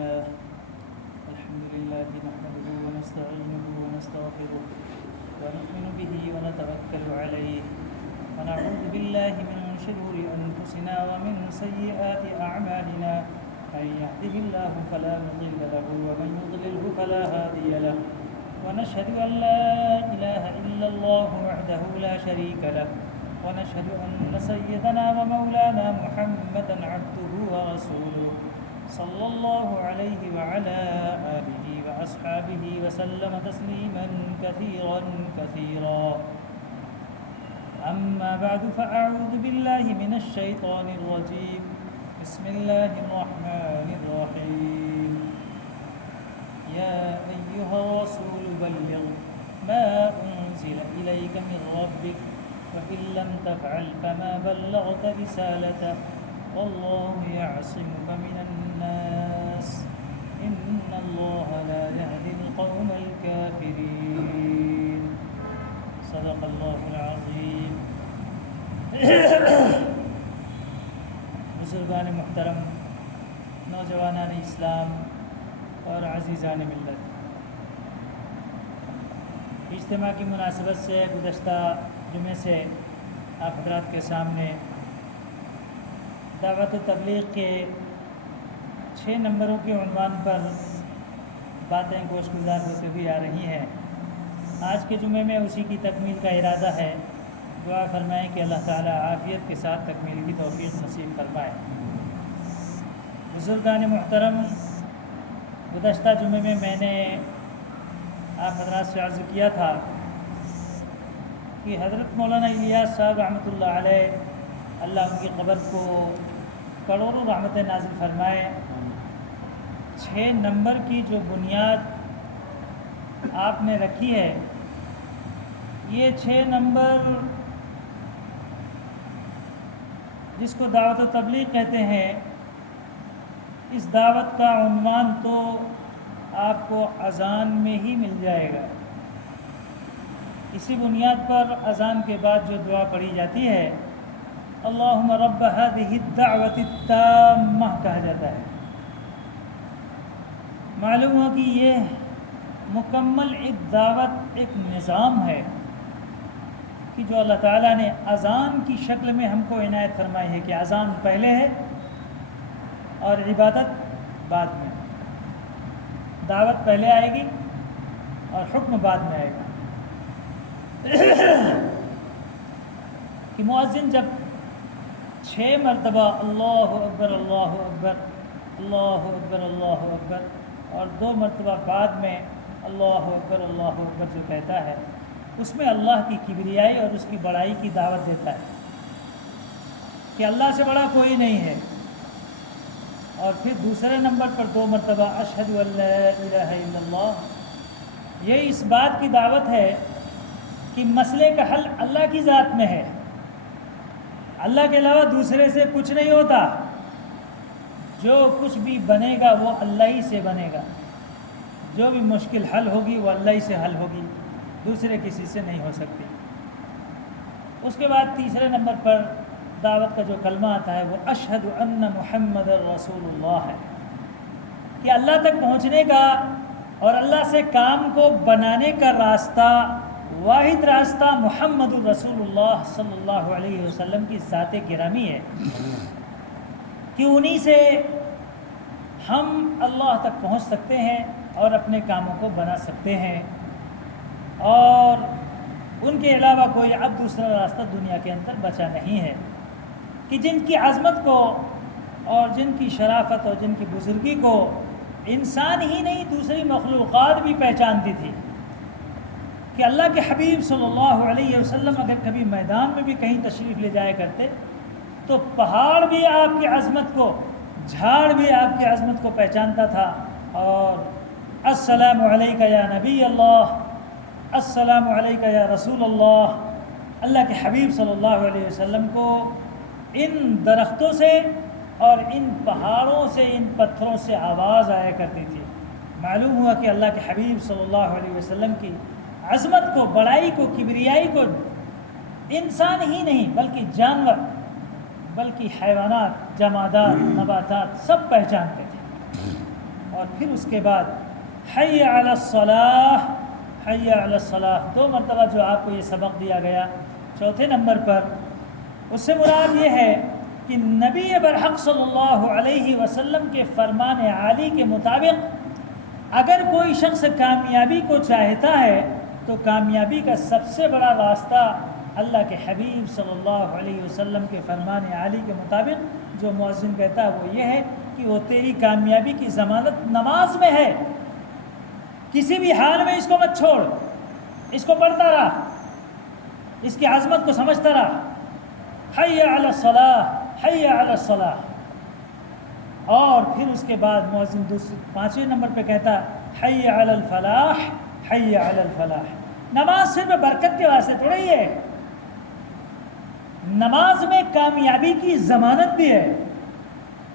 لله الحمد لله نحمده ونستعينه ونستغفره ونؤمن به ونتوكل عليه ونعوذ بالله من شرور أنفسنا ومن سيئات أعمالنا من يهده الله فلا مضل له ومن يضلله فلا هادي له ونشهد أن لا إله إلا الله وحده لا شريك له ونشهد أن سيدنا ومولانا محمدا عبده ورسوله صلى الله عليه وعلى آله وأصحابه وسلم تسليما كثيرا أما بعد فأعوذ بالله من الشيطان الرجيم بسم الله الرحمن الرحيم يا أيها الرسول بلغ ما أنزل إليك من ربك وإن لم تفعل فما بلغت رسالته والله يعصمك من الناس إن الله لا يهدي القوم الكافرين صدق الله العظيم. بزرگان محترم، نوجوانان اسلام اور عزیزان ملت، اجتماع کی مناسبت سے گزشتہ جمعے سے آپ حضرات کے سامنے دعوت و تبلیغ کے 6 نمبروں کے عنوان پر باتیں گوش گزار ہوتے ہوئی آ رہی ہیں. آج کے جمعے میں اسی کی تکمیل کا ارادہ ہے. دعا فرمائیں کہ اللہ تعالیٰ عافیت کے ساتھ تکمیل کی توفیق نصیب فرمائے. بزرگان محترم، گزشتہ جمعے میں نے آپ حضرات سے عرض کیا تھا کہ حضرت مولانا الیاس صاحب رحمۃ اللہ علیہ، اللہ ان کی قبر کو کروڑوں رحمتیں نازل فرمائے، 6 نمبر کی جو بنیاد آپ نے رکھی ہے، یہ 6 نمبر جس کو دعوت و تبلیغ کہتے ہیں، اس دعوت کا عنوان تو آپ کو اذان میں ہی مل جائے گا. اسی بنیاد پر اذان کے بعد جو دعا پڑھی جاتی ہے، اللہم رب هذه الدعوت التامہ کہا جاتا ہے. معلوم ہو کہ یہ مکمل ایک دعوت، ایک نظام ہے کہ جو اللہ تعالیٰ نے اذان کی شکل میں ہم کو عنایت فرمائی ہے کہ اذان پہلے ہے اور عبادت بعد میں. دعوت پہلے آئے گی اور حکم بعد میں آئے گا. کہ مؤذن جب 6 مرتبہ اللہ اکبر اللہ اکبر اللہ اکبر اللہ اکبر اور 2 مرتبہ بعد میں اللہ اکبر جو کہتا ہے، اس میں اللہ کی کبریائی اور اس کی بڑائی کی دعوت دیتا ہے کہ اللہ سے بڑا کوئی نہیں ہے. اور پھر دوسرے نمبر پر 2 مرتبہ اشہد ان لا الہ الا اللہ. یہ اس بات کی دعوت ہے کہ مسئلے کا حل اللہ کی ذات میں ہے. اللہ کے علاوہ دوسرے سے کچھ نہیں ہوتا. جو کچھ بھی بنے گا وہ اللہ ہی سے بنے گا. جو بھی مشکل حل ہوگی وہ اللہ ہی سے حل ہوگی، دوسرے کسی سے نہیں ہو سکتی. اس کے بعد تیسرے نمبر پر دعوت کا جو کلمہ آتا ہے وہ اشہد ان محمد رسول اللہ ہے کہ اللہ تک پہنچنے کا اور اللہ سے کام کو بنانے کا راستہ، واحد راستہ محمد الرسول اللہ صلی اللہ علیہ وسلم کی ذات گرامی ہے کہ انہی سے ہم اللہ تک پہنچ سکتے ہیں اور اپنے کاموں کو بنا سکتے ہیں، اور ان کے علاوہ کوئی اب دوسرا راستہ دنیا کے اندر بچا نہیں ہے. کہ جن کی عظمت کو اور جن کی شرافت اور جن کی بزرگی کو انسان ہی نہیں دوسری مخلوقات بھی پہچانتی تھی. کہ اللہ کے حبیب صلی اللہ علیہ وسلم اگر کبھی میدان میں بھی کہیں تشریف لے جایا کرتے تو پہاڑ بھی آپ کی عظمت کو، جھاڑ بھی آپ کی عظمت کو پہچانتا تھا. اور السلام علیکہ یا نبی اللہ، السلام علیکہ یا رسول اللہ. اللہ کے حبیب صلی اللہ علیہ وسلم کو ان درختوں سے اور ان پہاڑوں سے، ان پتھروں سے آواز آیا کرتی تھی. معلوم ہوا کہ اللہ کے حبیب صلی اللہ علیہ وسلم کی عظمت کو، بڑائی کو، کبریائی کو انسان ہی نہیں بلکہ جانور، بلکہ حیوانات، جمادات، نباتات سب پہچانتے تھے. اور پھر اس کے بعد حی علی الصلاح، حی علی الصلاح 2 مرتبہ جو آپ کو یہ سبق دیا گیا چوتھے نمبر پر، اس سے مراد یہ ہے کہ نبی برحق صلی اللہ علیہ وسلم کے فرمان عالی کے مطابق اگر کوئی شخص کامیابی کو چاہتا ہے تو کامیابی کا سب سے بڑا راستہ اللہ کے حبیب صلی اللہ علیہ وسلم کے فرمان عالی کے مطابق جو مؤذن کہتا ہے وہ یہ ہے کہ وہ تیری کامیابی کی ضمانت نماز میں ہے، کسی بھی حال میں اس کو مت چھوڑ، اس کو پڑھتا رہا، اس کی عظمت کو سمجھتا رہا، حی علی الصلاح، حی علی الصلاح۔ اور پھر اس کے بعد مؤذن 5ویں نمبر پہ کہتا حی علی الفلاح، حی علی الفلاح۔ نماز صرف برکت کے واسطے تھوڑا ہی ہے، نماز میں کامیابی کی ضمانت بھی ہے۔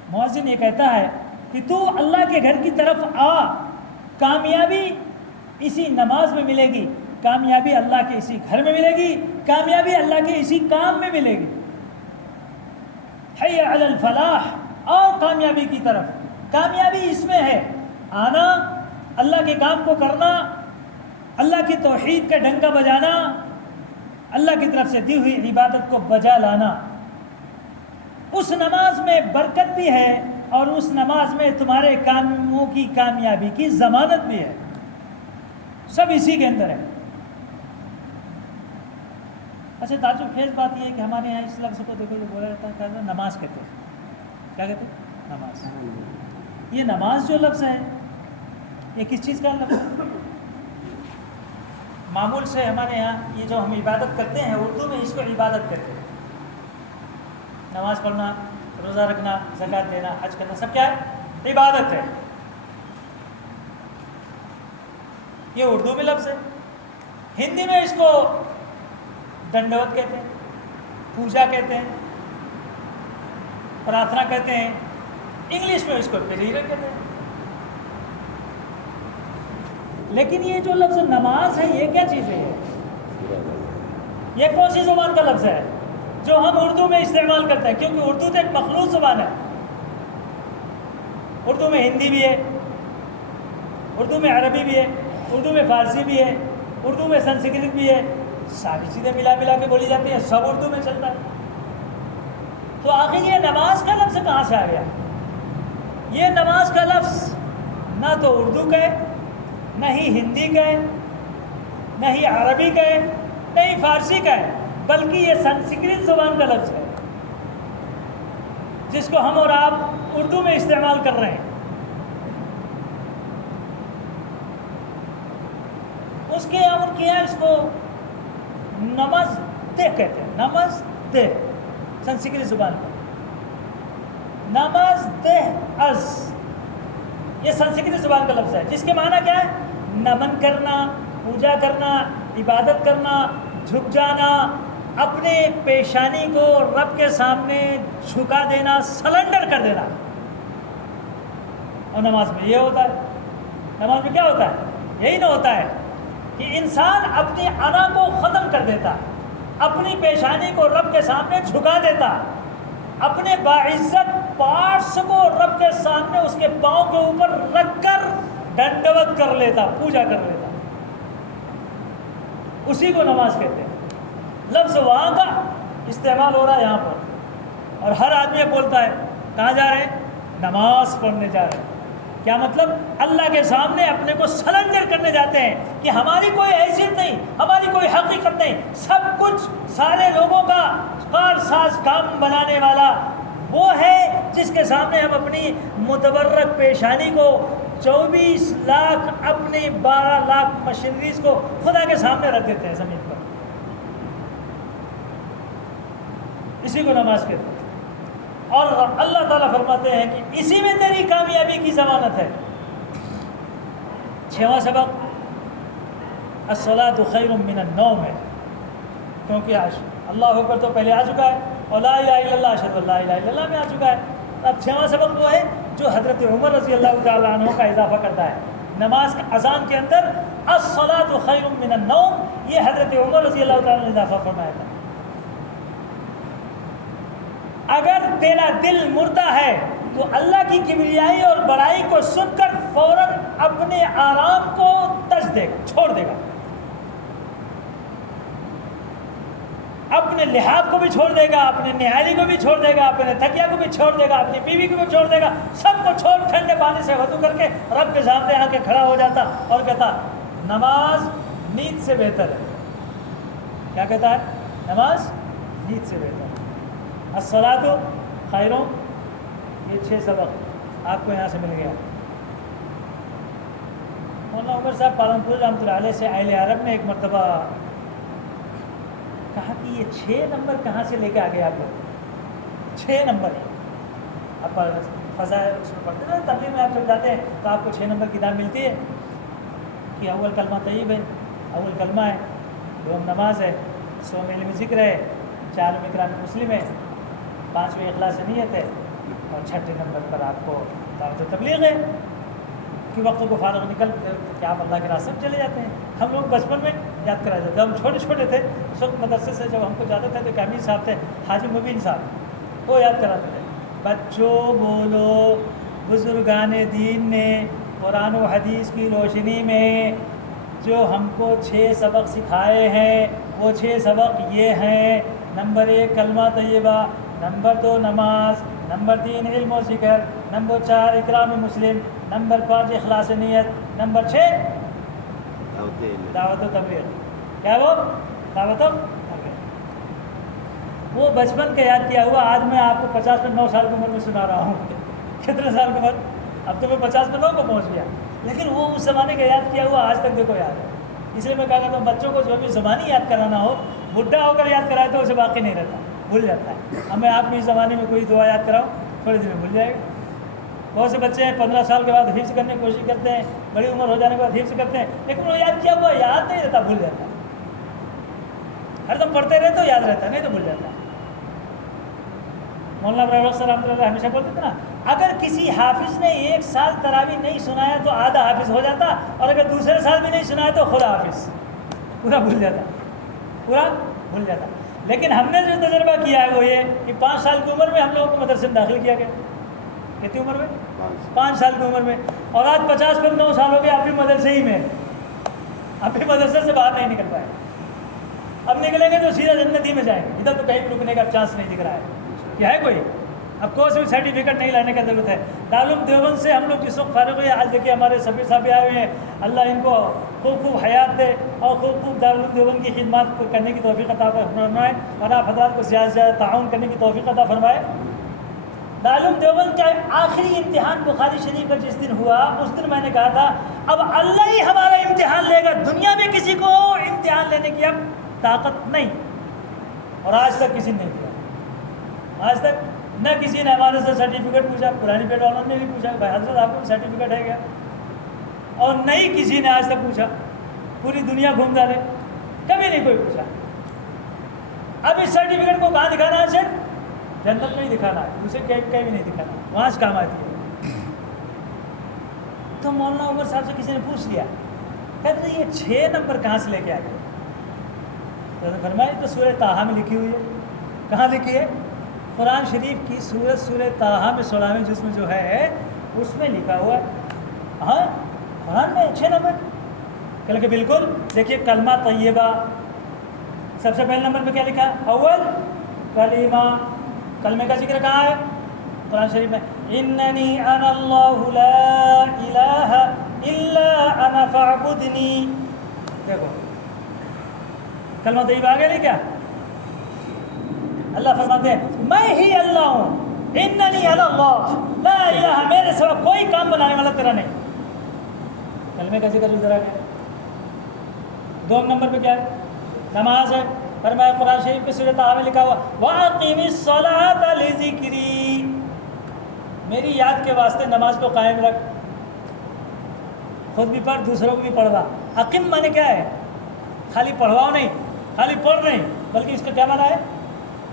مؤذن یہ کہتا ہے کہ تو اللہ کے گھر کی طرف آ، کامیابی اسی نماز میں ملے گی، کامیابی اللہ کے اسی گھر میں ملے گی، کامیابی اللہ کے اسی کام میں ملے گی۔ حی علی الفلاح، اور کامیابی کی طرف، کامیابی اس میں ہے آنا، اللہ کے کام کو کرنا، اللہ کی توحید کا ڈنکا بجانا، اللہ کی طرف سے دی ہوئی عبادت کو بجا لانا۔ اس نماز میں برکت بھی ہے اور اس نماز میں تمہارے کاموں کی کامیابی کی ضمانت بھی ہے، سب اسی کے اندر ہے۔ اچھا تعجب خیز بات یہ ہے کہ ہمارے یہاں اس لفظ کو دیکھو جو بولا جاتا ہے کہتے ہیں نماز کہتے ہیں، کیا کہتے ہیں؟ نماز۔ یہ نماز جو لفظ ہے یہ کس چیز کا لفظ ہے؟ معمول سے ہمارے یہاں یہ جو ہم عبادت کرتے ہیں اردو میں اس کو عبادت کہتے ہیں، نماز پڑھنا، روزہ رکھنا، زکوٰۃ دینا، حج کرنا، سب کیا ہے؟ عبادت ہے۔ یہ اردو میں لفظ ہے، ہندی میں اس کو دنڈوت کہتے ہیں، پوجا کہتے ہیں، پرارتھنا کہتے ہیں، انگلش میں اس کو پریئر کہتے ہیں۔ لیکن یہ جو لفظ نماز ہے یہ کیا چیز ہے؟ یہ کون سی زبان کا لفظ ہے جو ہم اردو میں استعمال کرتے ہیں؟ کیونکہ اردو تو ایک مخلوط زبان ہے، اردو میں ہندی بھی ہے، اردو میں عربی بھی ہے، اردو میں فارسی بھی ہے، اردو میں سنسکرت بھی ہے، ساری چیزیں ملا کے بولی جاتی ہیں، سب اردو میں چلتا ہے۔ تو آخر یہ نماز کا لفظ کہاں سے آ گیا؟ یہ نماز کا لفظ نہ تو اردو کا ہے، نہ ہی ہندی کا ہے، نہ ہی عربی کا ہے، نہ ہی فارسی کا ہے، بلکہ یہ سنسکرت زبان کا لفظ ہے جس کو ہم اور آپ اردو میں استعمال کر رہے ہیں۔ اس کے امر کیا اس کو نمازدہ کہتے ہیں، نمازدہ سنسکرت زبان میں، نمازدہ از یہ سنسکرت زبان کا لفظ ہے جس کے معنی کیا ہے؟ نمن کرنا، پوجا کرنا، عبادت کرنا، جھک جانا، اپنے پیشانی کو رب کے سامنے جھکا دینا، سلنڈر کر دینا۔ اور نماز میں یہ ہوتا ہے، نماز میں کیا ہوتا ہے؟ یہی نہ ہوتا ہے کہ انسان اپنی انا کو ختم کر دیتا، اپنی پیشانی کو رب کے سامنے جھکا دیتا، اپنے باعزت پارٹس کو رب کے سامنے اس کے پاؤں کے اوپر رکھ کر ڈنڈوت کر لیتا، پوجا کر لیتا، اسی کو نماز کہتے ہیں۔ لفظ وہاں کا استعمال ہو رہا ہے یہاں پر، اور ہر آدمی بولتا ہے کہاں جا رہے ہیں؟ نماز پڑھنے جا رہے ہیں۔ کیا مطلب؟ اللہ کے سامنے اپنے کو سلنڈر کرنے جاتے ہیں کہ ہماری کوئی حیثیت نہیں، ہماری کوئی حقیقت نہیں، سب کچھ سارے لوگوں کا کار ساز کام بنانے والا وہ ہے جس کے سامنے ہم اپنی متبرک پیشانی کو 24 لاکھ اپنی 12 لاکھ مشینریز کو خدا کے سامنے رکھ دیتے ہیں زمین پر، اسی کو نماز کہتے ہیں۔ اور اللہ تعالیٰ فرماتے ہیں کہ اسی میں تیری کامیابی کی ضمانت ہے۔ 6واں سبق الصلاۃ خیر من النوم ہے، کیونکہ اللہ اکبر تو پہلے آ چکا ہے اور لا الہ الا اللہ اشہد ان لا الہ الا اللہ میں آ چکا ہے۔ اب 6واں سبق وہ ہے جو حضرت عمر رضی اللہ تعالیٰ عنہ کا اضافہ کرتا ہے نماز اذان کے اندر، الصلاۃ خیر من النوم، یہ حضرت عمر رضی اللہ تعالیٰ نے اضافہ فرمایا تھا۔ اگر تیرا دل مردہ ہے تو اللہ کی کبریائی اور بڑائی کو سن کر فوراً اپنے آرام کو تج دے گا، چھوڑ دے گا، اپنے لحاظ کو بھی چھوڑ دے گا، اپنے نہاری کو بھی چھوڑ دے گا، اپنے تکیا کو بھی چھوڑ دے گا، اپنی بیوی کو بھی چھوڑ دے گا، سب کو چھوڑ ٹھنڈے پانی سے وضو کر کے رب کے سامنے آ کے کھڑا ہو جاتا اور کہتا نماز نیند سے بہتر ہے۔ کیا کہتا ہے؟ نماز نیند سے بہتر ہے۔ الصلاۃ خیر، یہ 6 سبق آپ کو یہاں سے مل گیا۔ مولانا عمر صاحب پالنپور رحمۃ اللہ علیہ سے اہل عرب نے ایک مرتبہ کہا کہ یہ 6 نمبر کہاں سے لے کے آ گئے آپ لوگ؟ 6 نمبر آپ فضائل اس میں پڑھتے ہیں، تبلیغ میں آپ جب جاتے ہیں تو آپ کو 6 نمبر کتاب ملتی ہے کہ اول کلمہ طیب ہے، اول کلمہ ہے، دوم نماز ہے، 100 علم ذکر ہے، 4 اقرار مسلم ہے، 5ویں اخلاص نیت ہے، اور 6 نمبر پر آپ کو دعوت و تبلیغ ہے کہ وقتوں کو فارغ نکل کہ آپ اللہ کے راستے میں چلے جاتے ہیں۔ ہم لوگ بچپن میں یاد کرا جاتے، ہم چھوٹے چھوٹے تھے اس وقت مدرسے سے جب ہم کو جاتے تھے تو کامل صاحب تھے، حاجی مبین صاحب، وہ یاد کراتے تھے بچوں بولو بزرگان دین نے قرآن و حدیث کی روشنی میں جو ہم کو 6 سبق سکھائے ہیں، وہ 6 سبق یہ ہیں: نمبر 1 کلمہ طیبہ، نمبر 2 نماز، نمبر 3 علم و ذکر، نمبر 4 اکرام مسلم، نمبر 5 اخلاص نیت، نمبر 6 دعوت و تبلیغ۔ کیا وہ دعوت و تبلیغ؟ وہ بچپن کا یاد کیا ہوا آج میں آپ کو 50 میں 9 سال کی عمر میں سنا رہا ہوں۔ کتنے سال کی عمر؟ اب تو میں 50 میں 9 کو پہنچ گیا، لیکن وہ اس زمانے کا یاد کیا ہوا آج تک دیکھو یاد ہے۔ اس لیے میں کہا کرتا ہوں بچوں کو جو بھی زبانی یاد کرانا ہو، بڈھا ہو کر یاد کرائے تو اسے باقی نہیں رہتا، بھول جاتا ہے۔ اب میں آپ کو اس زمانے میں کوئی دعا یاد کراؤں تھوڑے دن میں بھول جائے گا۔ بہت سے بچے ہیں 15 سال کے بعد حفظ کرنے کی کوشش کرتے ہیں، بڑی عمر ہو جانے کے بعد حفظ کرتے ہیں، لیکن وہ یاد کیا ہوا یاد نہیں رہتا، بھول جاتا ہے۔ ہر دم پڑھتے رہے تو یاد رہتا، نہیں تو بھول جاتا ہے۔ مولانا ابراہیم صاحب رحمۃ اللہ ہمیشہ بولتے تھے نا، اگر کسی حافظ نے 1 سال تراویح نہیں سنایا تو آدھا حافظ ہو جاتا، اور اگر دوسرے سال بھی نہیں سنایا تو خدا حافظ، پورا بھول جاتا، پورا بھول جاتا۔ لیکن ہم نے جو تجربہ کیا ہے وہ یہ کہ 5 سال کی عمر میں ہم لوگوں کو مدرسے میں داخل کیا گیا۔ کتنی عمر میں؟ 5 سال کی عمر میں، اور آج 50 پر 9 سال ہو گئے، اب بھی مدرسے ہی میں، اب بھی مدرسے سے باہر نہیں نکل پائے۔ اب نکلیں گے تو سیدھا جنت ہی میں جائیں گے، ادھر تو کہیں رکنے کا چانس نہیں دکھ رہا ہے۔ کیا ہے کوئی؟ اب کوئی بھی سرٹیفکیٹ نہیں لانے کا ضرورت ہے۔ دارالعلوم دیوبند سے ہم لوگ جس وقت فارغ ہوئے، آج دیکھیے ہمارے سفیر صاحب بھی آئے ہوئے ہیں، اللہ ان کو خوب خوب حیات دے اور خوب خوب دارالعلوم دیوبند کی خدمات کو کرنے کی توفیق عطا فرمائے، اور آپ حضرات کو زیادہ سے زیادہ تعاون کرنے کی توفیق عطا فرمائے۔ دارالعلوم دیوبند کا آخری امتحان بخاری شریف کا جس دن ہوا، اس دن میں نے کہا تھا اب اللہ ہی ہمارا امتحان لے گا، دنیا میں کسی کو امتحان لینے کی اب طاقت نہیں، اور آج تک کسی نے نہیں دیا۔ آج تک نہ کسی نے ہمارے سے سرٹیفکیٹ پوچھا، پرانی پیٹ والوں نے بھی پوچھا بھائی حضرت آپ کو سرٹیفکیٹ ہے کیا، اور نہیں کسی نے آج تک پوچھا۔ پوری دنیا گھوم ڈالے، کبھی نہیں کوئی پوچھا۔ اب اس سرٹیفکیٹ کو کہاں دکھانا ہے؟ صرف جنت میں ہی دکھانا ہے، اسے کہیں بھی نہیں دکھانا، وہاں سے کام آتی ہے۔ تو مولانا عمر صاحب سے کسی نے پوچھ لیا، کہتے ہیں یہ 6 نمبر کہاں سے لے کے آ گئے؟ تو فرمایا تو سورہ طٰہٰ میں لکھی ہوئی ہے۔ کہاں لکھی ہے؟ قرآن شریف کی سورہ طٰہٰ میں 16ویں جز میں جو ہے اس میں لکھا ہوا ہے۔ ہاں قرآن میں 6 نمبر، کہ بالکل دیکھیے کلمہ طیبہ سب سے پہلے نمبر پہ کیا لکھا ہے؟ اول کلمہ، کلمے کا ذکر کہاں ہے؟ قرآن شریف میں اننی انا اللہ لا الہ الا انا فاعبدنی۔ دیکھو کلمہ طیبہ آگے نہیں کیا؟ اللہ فرماتے ہیں میں ہی اللہ ہوں، اننی انا اللہ لا الہ، میرے سوا کوئی کام بنانے والا تیرا نہیں۔ کلمے کا ذکر ذرا ہے۔ 2 نمبر پہ کیا ہے؟ نماز ہے۔ فرمایا قرآن شریف کی سورہ طٰہٰ میں لکھا ہوا وَأَقِمِ الصَّلَاةَ لِذِكْرِي، میری یاد کے واسطے نماز کو قائم رکھ، خود بھی پڑھ دوسروں کو بھی پڑھوا۔ اقیم مانے کیا ہے؟ خالی پڑھواؤ نہیں، خالی پڑھ نہیں، بلکہ اس کا کیا مانا ہے؟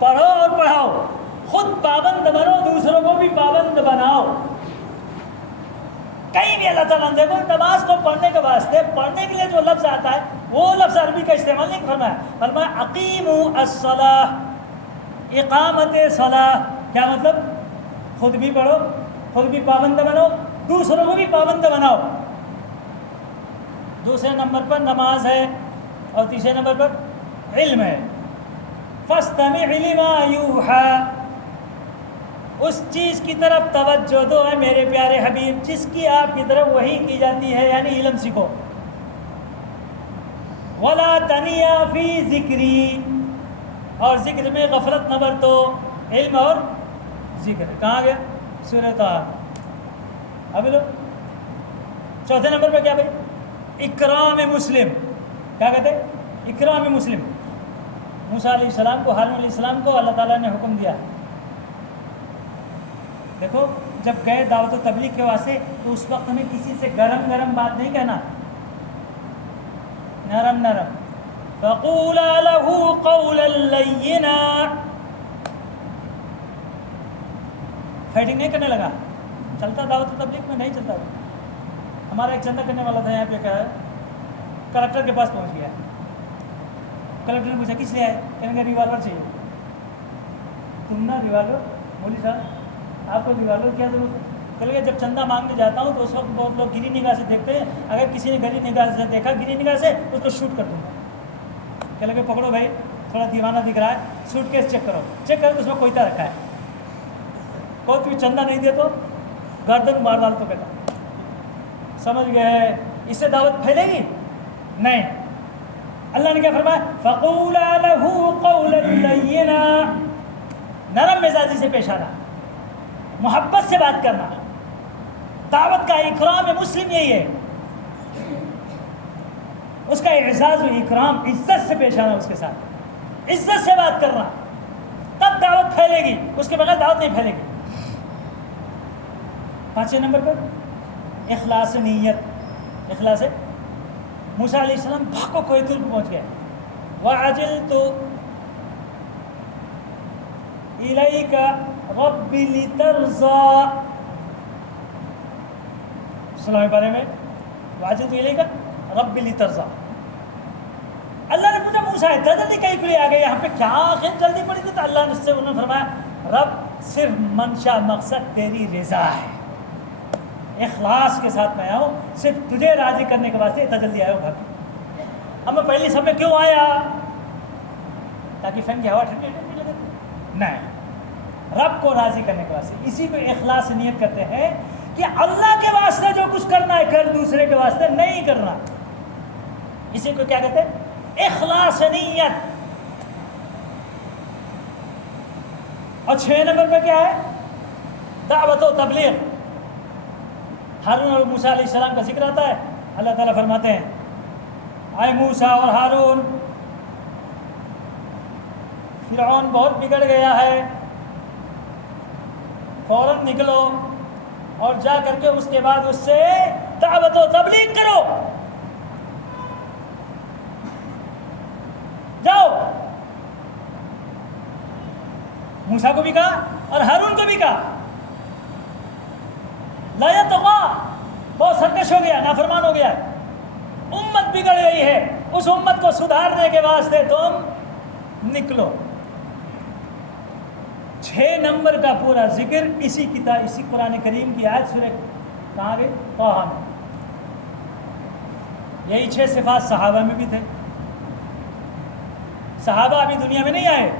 پڑھو اور پڑھاؤ، خود پابند بنو دوسروں کو بھی پابند بناؤ۔ کہیں بھی اللہ تعالیٰ نے دیکھو نماز کو پڑھنے کے واسطے پڑھنے کے لیے جو لفظ آتا ہے وہ لفظ عربی کا استعمال نہیں فرمایا، فرمایا اقیموا الصلاۃ، اقامت صلاح۔ کیا مطلب؟ خود بھی پڑھو، خود بھی پابند بنو، دوسروں کو بھی پابند بناؤ. دوسرے نمبر پر نماز ہے اور تیسرے نمبر پر علم ہے. فاستمع لما یوحی، اس چیز کی طرف توجہ دو ہے میرے پیارے حبیب جس کی آپ کی طرف وحی کی جاتی ہے، یعنی علم سیکھو. ولا تنیا فی ذکری، اور ذکر میں غفلت نہ برتو. علم اور ذکر کہاں گیا؟ سورہ طٰہٰ. ابھی لو چوتھے نمبر پہ کیا بھائی؟ اکرام مسلم. کیا کہتے ہیں؟ اکرام مسلم. موسیٰ علیہ السلام کو، ہارون علیہ السلام کو اللہ تعالیٰ نے حکم دیا. دیکھو جب گئے دعوت و تبلیغ کے واسطے تو اس وقت ہمیں کسی سے گرم گرم بات نہیں کہنا، نرم نرم. فقولا له قولا لینا، فائٹنگ نہیں کرنے لگا. چلتا دعوت و تبلیغ میں نہیں چلتا. ہمارا ایک چندہ کرنے والا تھا یہاں پہ، کیا ہے، کلکٹر کے پاس پہنچ گیا. کلکٹر نے پوچھا کس لیے آئے؟ کہنے کا ریوالور چاہیے. تم نا ریوالور؟ مولوی صاحب آپ کو ریوالور کیا ضرورت ہے؟ کہ جب چندہ مانگنے جاتا ہوں تو اس وقت بہت لوگ گری نگاہ سے دیکھتے ہیں. اگر کسی نے گری نگاہ سے دیکھا، گری نگاہ سے اس کو شوٹ کر دوں گا. کہ لگے پکڑو بھائی، تھوڑا دیوانہ دکھ رہا ہے، سوٹ کیس چیک کرو. چیک کرو تو اس میں کوئتا رکھا ہے. کوئی تمہیں چندہ نہیں دے تو گردن مار ڈال تو بیٹا. سمجھ گئے؟ اس سے دعوت پھیلے گی نہیں. اللہ نے کیا فرمایا؟ فقولا له قولا لینا، نرم مزاجی سے پیش آنا، محبت سے بات کرنا. دعوت کا اکرام مسلم یہی ہے، اس کا اعزاز و اکرام، عزت سے پیش آنا، اس کے ساتھ عزت سے بات کرنا، تب دعوت پھیلے گی. اس کے بغیر دعوت نہیں پھیلے گی. پانچویں نمبر پر اخلاص نیت. اخلاص ہے. موسیٰ علیہ السلام بھاگو کوہ طور پہ پہنچ گئے. وَعَجِلْتُ إِلَيْكَ رَبِّ لِتَرْضَىٰ. سنو بارے میں وَعَجِلْتُ إِلَيْكَ رَبِّ لِتَرْضَىٰ. اللہ نے پوچھا موسیٰ اتنا جلدی کہیں کے لیے آ گئے یہاں پہ؟ کیا آخر جلدی پڑی تھی؟ تو اللہ نے اس سے انہوں نے فرمایا رب صرف منشا مقصد تیری رضا ہے، اخلاص کے ساتھ میں آیا ہوں، صرف تجھے راضی کرنے کے واسطے اتنا جلدی آیا ہوں. بھائی اب میں پہلی سب میں کیوں آیا؟ تاکہ فین کی ہوا ٹھنڈی ٹھنڈی لگے؟ نہیں، رب کو راضی کرنے کے واسطے. اسی کو اخلاص نیت کرتے ہیں کہ اللہ کے واسطے جو کچھ کرنا ہے کر، دوسرے کے واسطے نہیں کرنا. اسی کو کیا کہتے ہیں؟ اخلاص نیت. اور 6 نمبر پہ کیا ہے؟ دعوت و تبلیغ. ہارون اور موسیٰ علیہ السلام کا ذکر آتا ہے. اللہ تعالیٰ فرماتے ہیں اے موسیٰ اور ہارون، فرعون بہت بگڑ گیا ہے، فوراً نکلو اور جا کر کے اس کے بعد اس سے دعوت و تبلیغ کرو. جاؤ. موسیٰ کو بھی کہا اور ہارون کو بھی کہا. لا یطغیٰ، بہت سرکش ہو گیا، نافرمان ہو گیا، امت بگڑ گئی ہے، اس امت کو سدھارنے کے واسطے تم نکلو. 6 نمبر کا پورا ذکر اسی قرآن کریم کی آیت سورہ کہاں گئی؟ طٰہٰ میں. یہی 6 صفات صحابہ میں بھی تھے. صحابہ ابھی دنیا میں نہیں آئے.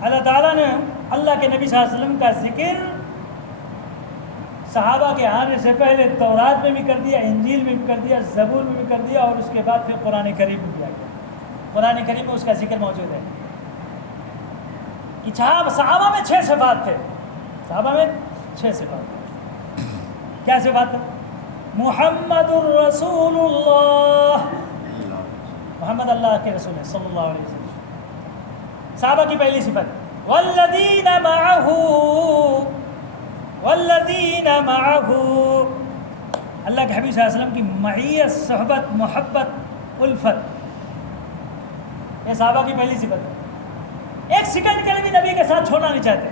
اللہ تعالیٰ نے اللہ کے نبی صلی اللہ علیہ وسلم کا ذکر صحابہ کے آنے سے پہلے تورات میں بھی کر دیا، انجیل میں بھی کر دیا، زبور میں بھی کر دیا، اور اس کے بعد پھر قرآن کریم میں بھی آ گیا. قرآن کریم میں اس کا ذکر موجود ہے کہ صحابہ میں 6 صفات تھے. صحابہ میں 6 صفات. کیا صفات تھے؟ محمد الرسول اللہ، محمد اللہ کے رسول ہے صلی اللہ علیہ وسلم. صحابہ کی پہلی صفت والذین معہ، والذین معہ، اللہ کے حبیب صلی اللہ علیہ وسلم کی معیت، صحبت، محبت، الفت، یہ صحابہ کی پہلی صفت ہے. ایک سیکنڈ کے لیے بھی نبی کے ساتھ چھوڑنا نہیں چاہتے.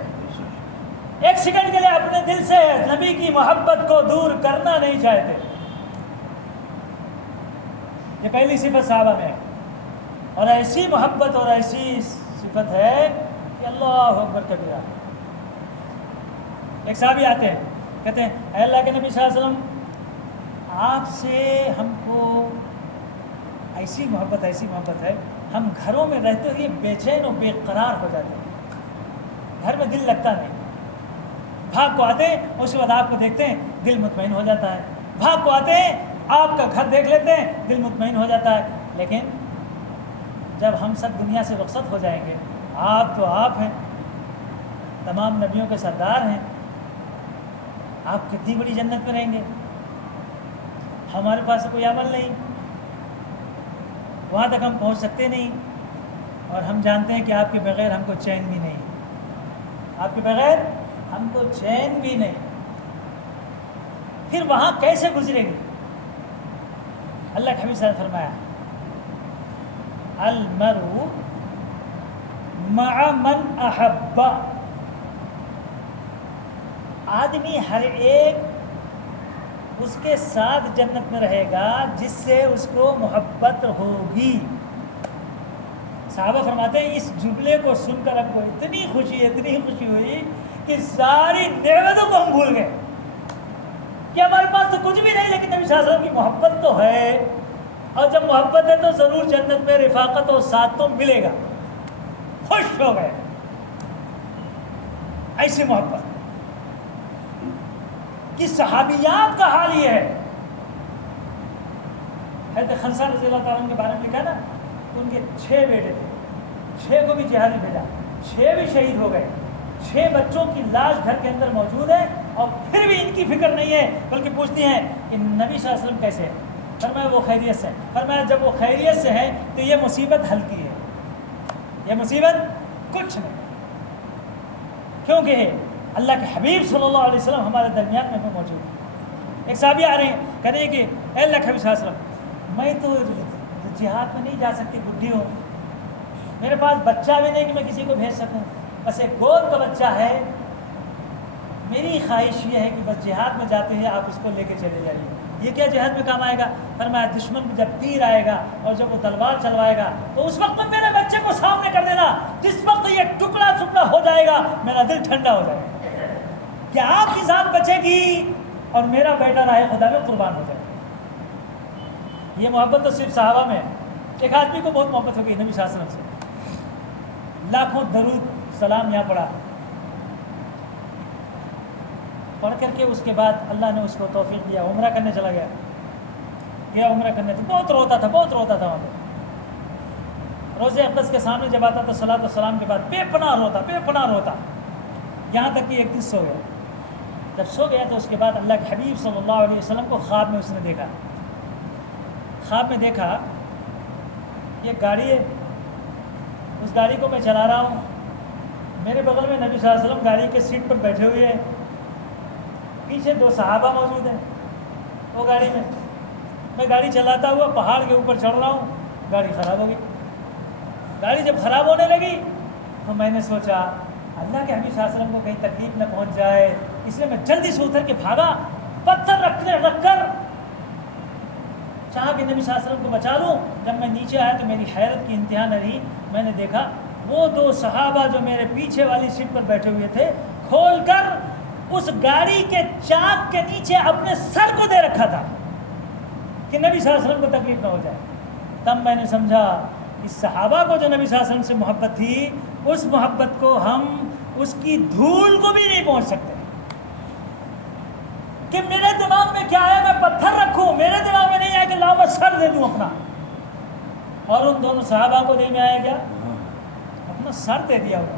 ایک سیکنڈ کے لیے اپنے دل سے نبی کی محبت کو دور کرنا نہیں چاہتے. یہ پہلی صفت صحابہ میں ہے. اور ایسی محبت اور ایسی صفت ہے کہ اللہ اکبر کبیرہ. ایک صحابی آتے ہیں، کہتے ہیں اے اللہ کے نبی صلی اللہ علیہ وسلم آپ سے ہم کو ایسی محبت ہے ہم گھروں میں رہتے ہوئے بے چین و بے قرار ہو جاتے ہیں، گھر میں دل لگتا نہیں، بھاگ کو آتے ہیں اس کے بعد آپ کو دیکھتے ہیں دل مطمئن ہو جاتا ہے، بھاگ کو آتے ہیں آپ کا گھر دیکھ لیتے ہیں دل مطمئن ہو جاتا ہے، لیکن جب ہم سب دنیا سے رخصت ہو جائیں گے آپ تو آپ ہیں، تمام نبیوں کے سردار ہیں، آپ کتنی بڑی جنت میں رہیں گے، ہمارے پاس کوئی عمل نہیں، وہاں تک ہم پہنچ سکتے نہیں، اور ہم جانتے ہیں کہ آپ کے بغیر ہم کو چین بھی نہیں، آپ کے بغیر ہم کو چین بھی نہیں، پھر وہاں کیسے گزرے گی؟ اللہ کے حبیب صلی اللہ علیہ وسلم فرمایا المرء مع من احب، آدمی ہر ایک اس کے ساتھ جنت میں رہے گا جس سے اس کو محبت ہوگی۔ صحابہ فرماتے ہیں اس جملے کو سن کر ہم کو اتنی خوشی ہوئی کہ ساری نعمتوں کو ہم بھول گئے کہ ہمارے پاس تو کچھ بھی نہیں، لیکن نبی صلی اللہ علیہ وسلم کی محبت تو ہے، اور جب محبت ہے تو ضرور جنت میں رفاقت اور ساتھ تو ملے گا، خوش ہو گئے، ایسی محبت کہ صحابیات کا حال یہ ہے۔ حضرت خنسہ رضی اللہ تعالیٰ عنہ کے بارے میں لکھا نا، ان کے 6 بیٹے تھے، 6 کو بھی جہاد میں بھیجا، 6 بھی شہید ہو گئے، 6 بچوں کی لاش گھر کے اندر موجود ہے، اور پھر بھی ان کی فکر نہیں ہے، بلکہ پوچھتی ہیں کہ نبی صلی اللہ علیہ وسلم کیسے ہیں؟ فرمایا وہ خیریت سے، فرمایا جب وہ خیریت سے ہیں تو یہ مصیبت ہلکی ہے، یہ مصیبت کچھ نہیں، کیونکہ اللہ کے حبیب صلی اللہ علیہ وسلم ہمارے درمیان میں موجود ہیں۔ ایک صحابی آ رہے ہیں، کہہ رہے ہیں کہ اے اللہ کے حبیب صلی اللہ علیہ وسلم میں تو جہاد میں نہیں جا سکتی، بڈھی ہوں، میرے پاس بچہ بھی نہیں کہ میں کسی کو بھیج سکوں، بس ایک گود کا بچہ ہے، میری خواہش یہ ہے کہ بس جہاد میں جاتے ہیں آپ اس کو لے کے چلے جائیے۔ یہ کیا جہاد میں کام آئے گا؟ فرمایا دشمن جب تیر آئے گا اور جب وہ تلوار چلوائے گا تو اس وقت میرے بچے کو سامنے کر دینا، جس وقت یہ ٹکڑا ہو جائے گا میرا دل ٹھنڈا ہو جائے گا کہ آپ کی ذات بچے گی اور میرا بیٹا راہ خدا میں قربان ہو جائے گا۔ یہ محبت تو صرف صحابہ میں ہے۔ ایک آدمی کو بہت محبت ہو گئی نبی صلی اللہ علیہ وسلم سے، لاکھوں درود سلام یہاں پڑھا، پڑھ کر کے اس کے بعد اللہ نے اس کو توفیق دیا، عمرہ کرنے چلا گیا عمرہ کرنے، تو بہت روتا تھا وہاں پہ، روزے اقدس کے سامنے جب آتا تو صلاۃ و سلام کے بعد بے پناہ روتا، یہاں تک کہ ایک دن سو گیا۔ جب سو گیا تو اس کے بعد اللہ کے حبیب صلی اللہ علیہ وسلم کو خواب میں اس نے دیکھا، یہ گاڑی ہے، اس گاڑی کو میں چلا رہا ہوں، میرے بغل میں نبی صلی اللہ علیہ وسلم گاڑی کے سیٹ پر بیٹھے ہوئے ہیں، پیچھے 2 صحابہ موجود ہیں وہ گاڑی میں گاڑی چلاتا ہوا پہاڑ کے اوپر چڑھ رہا ہوں، گاڑی خراب ہو گئی۔ گاڑی جب خراب ہونے لگی تو میں نے سوچا اللہ کے حبیب صلی اللہ علیہ وسلم کو کہیں تکلیف نہ پہنچ جائے، اس لیے میں جلدی سے اتر کے بھاگا، پتھر رکھ کر چاہا کہ نبی صلی اللہ علیہ وسلم کو بچا لوں۔ جب میں نیچے آیا تو میری حیرت کی انتہا نہ رہی، میں نے دیکھا وہ 2 صحابہ جو میرے پیچھے والی سیٹ پر بیٹھے ہوئے تھے، کھول کر اس گاڑی کے چاک کے نیچے اپنے سر کو دے رکھا تھا کہ نبی صلی اللہ علیہ وسلم کو تکلیف نہ ہو جائے۔ تب میں نے سمجھا کہ صحابہ کو جو نبی صلی اللہ علیہ وسلم سے محبت تھی، اس محبت کو ہم اس کی دھول کو بھی نہیں پہنچ سکتے، کہ میرے دماغ میں کیا ہے میں پتھر رکھوں، میرے دماغ میں نہیں آیا کہ لاؤ میں سر دے دوں اپنا، اور ان دونوں صحابہ کو دل میں آیا کیا؟ اپنا سر دے دیا ہوگا۔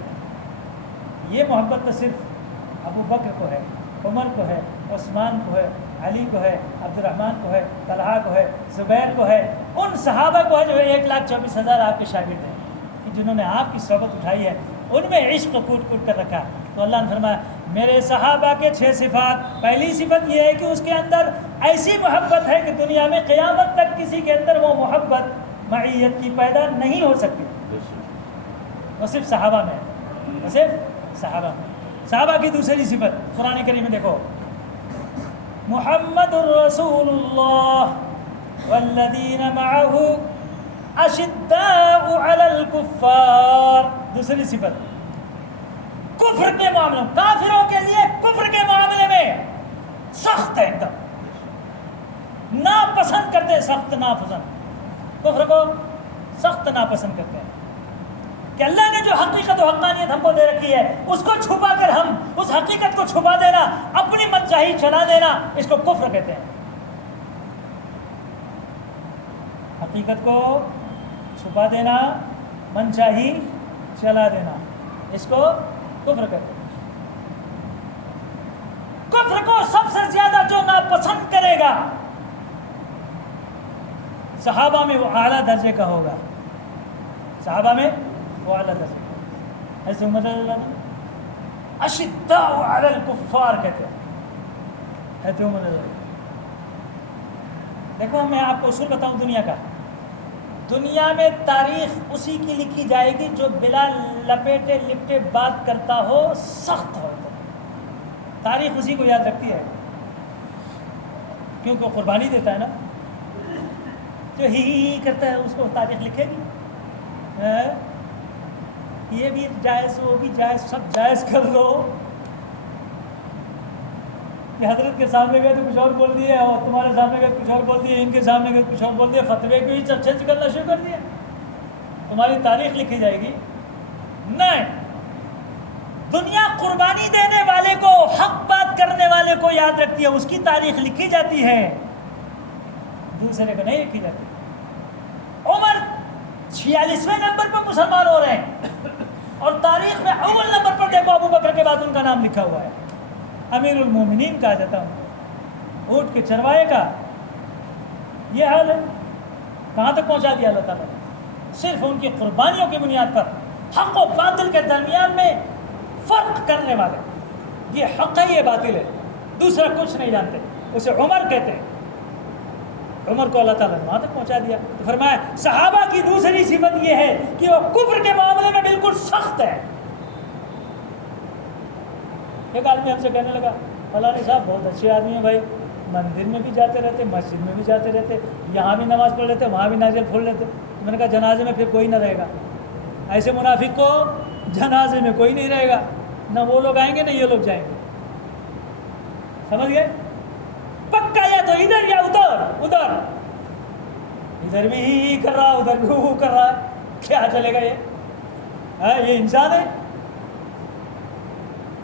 یہ محبت تو صرف ابو بکر کو ہے، عمر کو ہے، عثمان کو ہے، علی کو ہے، عبد الرحمن کو ہے، طلحہ کو ہے، زبیر کو ہے، ان صحابہ کو ہے جو 1,24,000 آپ کے شاگرد ہیں، کہ جنہوں نے آپ کی صحبت اٹھائی ہے، ان میں عشق کوٹ کر رکھا۔ تو اللہ نے فرمایا میرے صحابہ کے 6 صفات، پہلی صفت یہ ہے کہ اس کے اندر ایسی محبت ہے کہ دنیا میں قیامت تک کسی کے اندر وہ محبت معیت کی پیدا نہیں ہو سکتی، وہ صرف صحابہ میں ہے، وہ صرف صحابہ میں۔ صحابہ کی دوسری صفت قرآن کریم میں دیکھو، محمد الرسول اللہ والذین معه اشداء علی الکفار، دوسری صفت کفر کے معاملے، کافروں کے لیے کفر کے معاملے میں سخت ہے ایک دم، ناپسند کرتے، سخت ناپسند، کفر کو سخت ناپسند کرتے ہیں کہ اللہ نے جو حقیقت و حقانیت ہم کو دے رکھی ہے اس کو چھپا کر ہم اس حقیقت کو چھپا دینا، اپنی منچاہی چلا دینا، اس کو کفر کہتے ہیں۔ حقیقت کو چھپا دینا، منچاہی چلا دینا، اس کو کفر کہتے ہیں۔ کفر کو سب سے زیادہ جو ناپسند کرے گا صحابہ میں وہ اعلیٰ درجے کا ہوگا، صحابہ میں وہ اعلیٰ درجے کا، ایسے عمر رضی اللہ عنہ اشداء علی الکفار کہتے ہیں، ایسے عمر رضی اللہ۔ دیکھو میں آپ کو اصول بتاؤں دنیا کا، دنیا میں تاریخ اسی کی لکھی جائے گی جو بلا لپیٹے لپٹے بات کرتا ہو، سخت ہو، تاریخ اسی کو یاد رکھتی ہے، کیونکہ وہ قربانی دیتا ہے نا، جو ہی کرتا ہے اس کو تاریخ لکھے گی، یہ بھی جائز وہ بھی جائز، سب جائز کر لو۔ کہ حضرت کے سامنے گئے تو کچھ اور بول دیے، اور تمہارے سامنے گئے کچھ اور بول دیے، ان کے سامنے گئے کچھ اور بول دیے، فتوے کو ہی چرچے کرنا شروع کر دیا، تمہاری تاریخ لکھی جائے گی؟ نہیں، دنیا قربانی دینے والے کو، حق بات کرنے والے کو یاد رکھتی ہے، اس کی تاریخ لکھی جاتی ہے، دوسرے کو نہیں لکھی جاتی۔ عمر 46ویں نمبر پر مسلمان ہو رہے ہیں، اور تاریخ میں اول نمبر پر دیکھو ابو بکر کے بعد ان کا نام لکھا ہوا ہے، امیر المومنین کہا جاتا ہوں، اونٹ کے چروائے کا یہ حال ہے۔ کہاں تک پہنچا دیا اللہ تعالیٰ نے؟ صرف ان کی قربانیوں کی بنیاد پر حق و باطل کے درمیان میں فرق کرنے والے، یہ حق ہے یہ باطل ہے، دوسرا کچھ نہیں جانتے، اسے عمر کہتے ہیں۔ عمر کو اللہ تعالیٰ نے وہاں تک پہنچا دیا۔ تو فرمایا صحابہ کی دوسری صفت یہ ہے کہ وہ کفر کے معاملے میں بالکل سخت ہے۔ ایک آدمی ہم سے کہنے لگا فلاں صاحب بہت اچھے آدمی ہیں بھائی، مندر میں بھی جاتے رہتے، مسجد میں بھی جاتے رہتے، یہاں بھی نماز پڑھ لیتے، وہاں بھی نازل پڑھ لیتے۔ میں نے کہا جنازے میں پھر کوئی نہ رہے گا، ایسے منافق کو جنازے میں کوئی نہیں رہے گا، نہ وہ لوگ آئیں گے نہ یہ لوگ جائیں گے، سمجھ گئے؟ پکا یا تو ادھر یا ادھر، ادھر بھی ہی کر رہا ادھر بھی وہ کر رہا، کیا چلے گا یہ انسان ہے،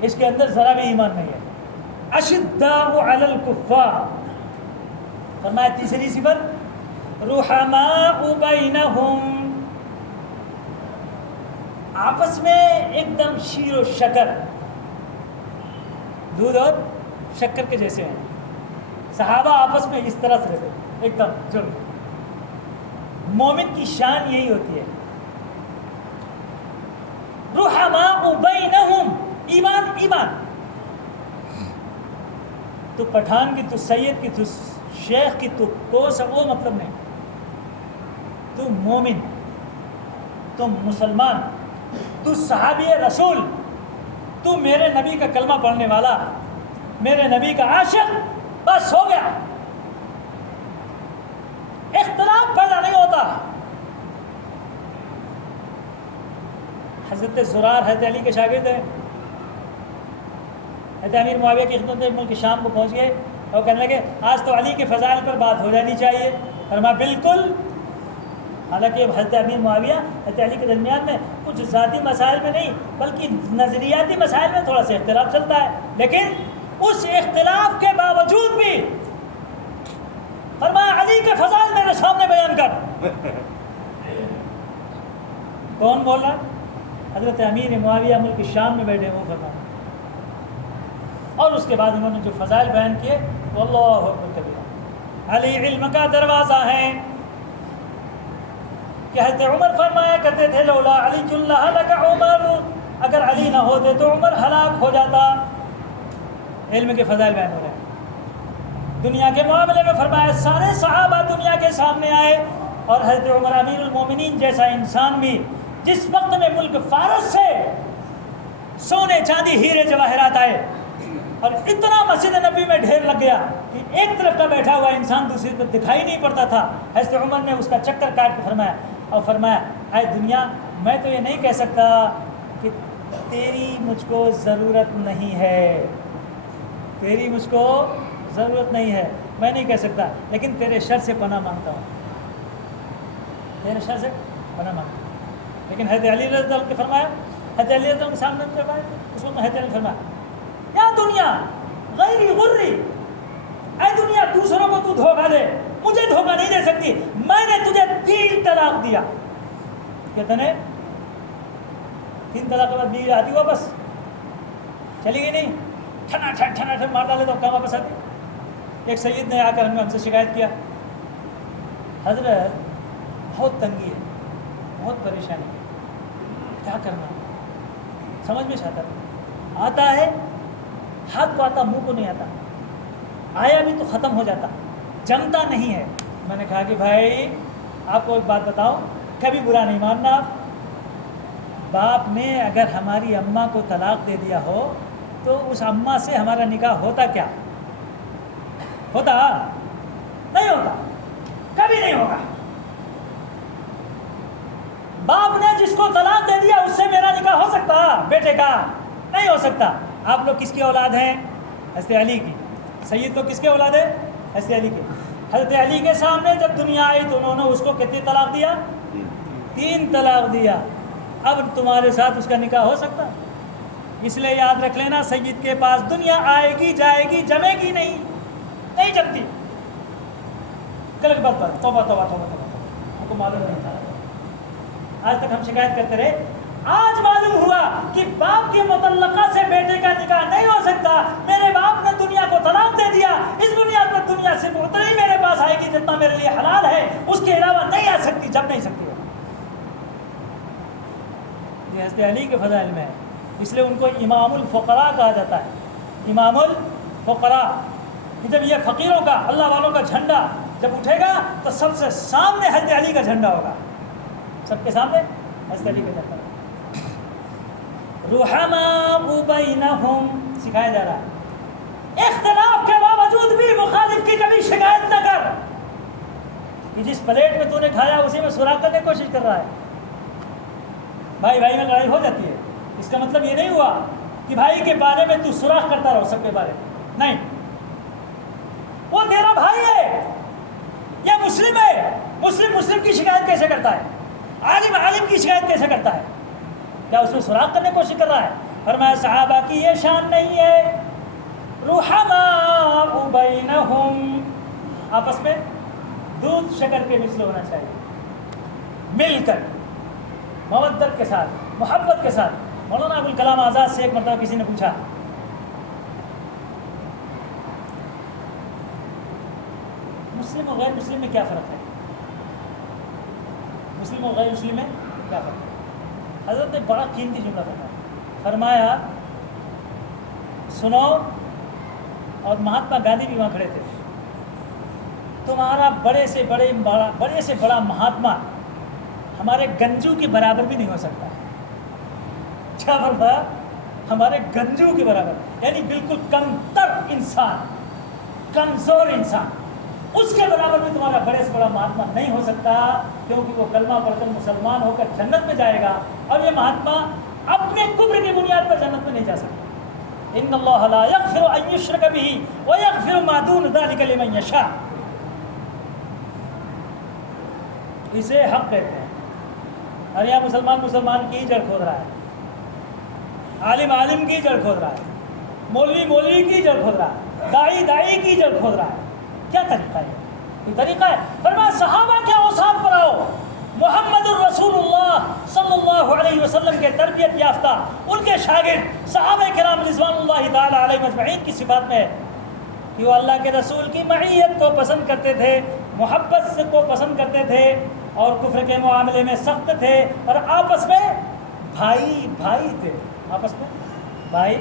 اس کے اندر ذرا بھی ایمان نہیں ہے۔ اشداء علی الکفار، فرمایا تیسری صفت رحماء بینہم، آپس میں ایک دم شیر و شکر، دودھ اور شکر کے جیسے ہیں۔ صحابہ آپس میں اس طرح سے رہتے ایک دم جڑ۔ مومن کی شان یہی ہوتی ہے، رحماء بینہم، ایمان، تو پٹھان کی، تو سید کی، تو شیخ کی، تو کوس، وہ مطلب نہیں، تو مومن، تو مسلمان، تو صحابی رسول، تو میرے نبی کا کلمہ پڑھنے والا، میرے نبی کا عاشق، بس ہو گیا، اختلاف پیدا نہیں ہوتا۔ حضرت زرار حضرت علی کے شاگرد ہیں، حضرت امیر معاویہ کی خدمت میں ملک شام کو پہنچ گئے اور کہنے لگے آج تو علی کے فضائل پر بات ہو جانی چاہیے۔ فرمایا بالکل، حالانکہ حضرت امیر معاویہ حضرت علی کے درمیان میں کچھ ذاتی مسائل میں نہیں بلکہ نظریاتی مسائل میں تھوڑا سا اختلاف چلتا ہے، لیکن اس اختلاف کے باوجود بھی فرمایا علی کے فضائل میرے سامنے بیان کر۔ کون بول رہا؟ حضرت امیر معاویہ ملک شام میں بیٹھے وہ فرمایا، اور اس کے بعد انہوں نے جو فضائل بیان کیے وہ اللہ اکبر کبیرہ، علی علم کا دروازہ ہے۔ کہ حضرت عمر فرمایا کرتے تھے لولا علی اللہ لک عمر، اگر علی نہ ہوتے تو عمر ہلاک ہو جاتا۔ علم کے فضائل بیان ہو رہے ہیں۔ دنیا کے معاملے میں فرمایا سارے صحابہ دنیا کے سامنے آئے، اور حضرت عمر امیر المومنین جیسا انسان بھی جس وقت میں ملک فارس سے سونے چاندی ہیرے جواہرات آئے اور اتنا مسجد نبی میں ڈھیر لگ گیا کہ ایک طرف کا بیٹھا ہوا انسان دوسری طرف دکھائی نہیں پڑتا تھا، حضرت عمر نے اس کا چکر کاٹ کے فرمایا اور فرمایا اے دنیا، میں تو یہ نہیں کہہ سکتا کہ تیری مجھ کو ضرورت نہیں ہے، تیری مجھ کو ضرورت نہیں ہے، میں نہیں کہہ سکتا، لیکن تیرے شر سے پناہ مانگتا ہوں، تیرے شر سے پناہ مانگتا ہوں۔ لیکن حضرت علی رضی اللہ عنہ نے فرمایا، حضرت علی رضی اللہ عنہ کے سامنے فرمایا، اس وقت حضرت علی نے فرمایا یا دنیا غیری غری، اے دنیا دوسروں کو تو دھوکہ دے، مجھے دھوکہ نہیں دے سکتی، میں نے تجھے 3 طلاق دیا۔ کہتے ہیں 3 طلاق کے بعد بیوی آتی واپس، چلی گئی نہیں، ٹھنا ٹھن مار ڈالے تو کہاں واپس آتی۔ ایک سید نے آ کر ہم سے شکایت کیا، حضرت بہت تنگی ہے، بہت پریشانی ہے، کیا کرنا، سمجھ میں آتا ہے، ہاتھ کو آتا، منہ کو نہیں آتا، آیا بھی تو ختم ہو جاتا، جمتا نہیں ہے۔ میں نے کہا کہ بھائی آپ کو ایک بات بتاؤ، کبھی برا نہیں ماننا آپ، باپ نے اگر ہماری اماں کو طلاق دے دیا ہو تو اس اماں سے ہمارا نکاح ہوتا کیا؟ ہوتا نہیں، ہوتا، کبھی نہیں ہوگا۔ باپ نے جس کو طلاق دے دیا اس سے میرا نکاح ہو سکتا بیٹے کا؟ نہیں ہو سکتا۔ آپ لوگ کس کی اولاد ہیں؟ حضرت علی کی۔ سید لوگ کس کے اولاد ہیں؟ حضرت علی کے۔ حضرت علی کے سامنے جب دنیا آئی تو انہوں نے اس کو کتنی طلاق دیا؟ 3 طلاق دیا۔ اب تمہارے ساتھ اس کا نکاح ہو سکتا؟ اس لیے یاد رکھ لینا، سید کے پاس دنیا آئے گی جائے گی، جمے گی نہیں جمتی۔ غلط بات پر توبہ توبہ توبہ توبہ، ہم کو معلوم نہیں تھا، آج تک ہم شکایت کرتے رہے، آج معلوم ہوا کہ باپ کی مطلقہ سے بیٹے کا نکاح نہیں ہو سکتا۔ میرے باپ نے دنیا کو طلاق دے دیا، اس دنیا پر دنیا صرف اتنا ہی میرے پاس آئے گی جتنا میرے لیے حلال ہے، اس کے علاوہ نہیں آ سکتی، جب نہیں سکتی۔ یہ حضرت علی کے فضائل میں ہے، اس لیے ان کو امام الفقراء کہا جاتا ہے۔ امام الفقراء، کہ جب یہ فقیروں کا، اللہ والوں کا جھنڈا جب اٹھے گا تو سب سے سامنے حضرت علی کا جھنڈا ہوگا، سب کے سامنے حضرت علی کا جھنڈا۔ رحماء بینہم، سکھایا جا رہا ہے اختلاف کے باوجود بھی مخالف کی کبھی شکایت نہ کر، کہ جس پلیٹ میں تو نے کھایا اسی میں سوراخ کرنے کی کوشش کر رہا ہے۔ بھائی بھائی میں لڑائی ہو جاتی ہے، اس کا مطلب یہ نہیں ہوا کہ بھائی کے بارے میں تو سوراخ کرتا رہو، سب کے بارے میں نہیں، وہ تیرا بھائی ہے، یہ مسلم ہے، مسلم کی شکایت کیسے کرتا ہے؟ عالم کی شکایت کیسے کرتا ہے؟ کیا اس میں سوراخ کرنے کی کوشش کر رہا ہے؟ فرمایا صحابہ کی یہ شان نہیں ہے، رحماء بینہم، آپس میں دودھ شکر کے مثل ہونا چاہیے، مل کر مودت کے ساتھ، محبت کے ساتھ۔ مولانا ابوالکلام آزاد سے ایک مرتبہ کسی نے پوچھا، مسلم اور غیر مسلم میں کیا فرق ہے؟ مسلم اور غیر مسلم میں کیا فرق ہے؟ حضرت نے بڑا قیمتی جملہ فرمایا، سنو، اور مہاتما گاندھی بھی وہاں کھڑے تھے، تمہارا بڑے سے بڑا مہاتما ہمارے گنجو کے برابر بھی نہیں ہو سکتا۔ کیا فرمایا؟ ہمارے گنجو کے برابر، یعنی بالکل کمتر انسان، کمزور انسان، اس کے برابر بھی تمہارا بڑے سے بڑا مہاتما نہیں ہو سکتا، کیونکہ وہ کلمہ پڑھ کر مسلمان ہو کر جنت میں جائے گا، اور یہ مہاتما اپنے کفر کی بنیاد پر جنت میں نہیں جا سکتا۔ ان اللہ لا یغفر ان یشرک بہ ویغفر ما دون ذلک لمن یشاء، اسے حق کہتے ہیں۔ اور یہاں مسلمان کی جڑ کھود رہا ہے، عالم کی جڑ کھود رہا ہے، مولوی کی جڑ کھود رہا ہے، دائی کی جڑ کھود رہا ہے۔ کیا طریقہ ہے؟ کوئی طریقہ ہے؟ فرمایا صحابہ کے اوصاف پر آؤ، محمد الرسول اللہ صلی اللہ علیہ وسلم کے تربیت یافتہ ان کے شاگرد صحابہ کرام رضوان اللہ تعالی علیہ مجمعین کی صفات میں ہے کہ وہ اللہ کے رسول کی معیت کو پسند کرتے تھے، محبت کو پسند کرتے تھے، اور کفر کے معاملے میں سخت تھے، اور آپس میں بھائی تھے، آپس میں بھائی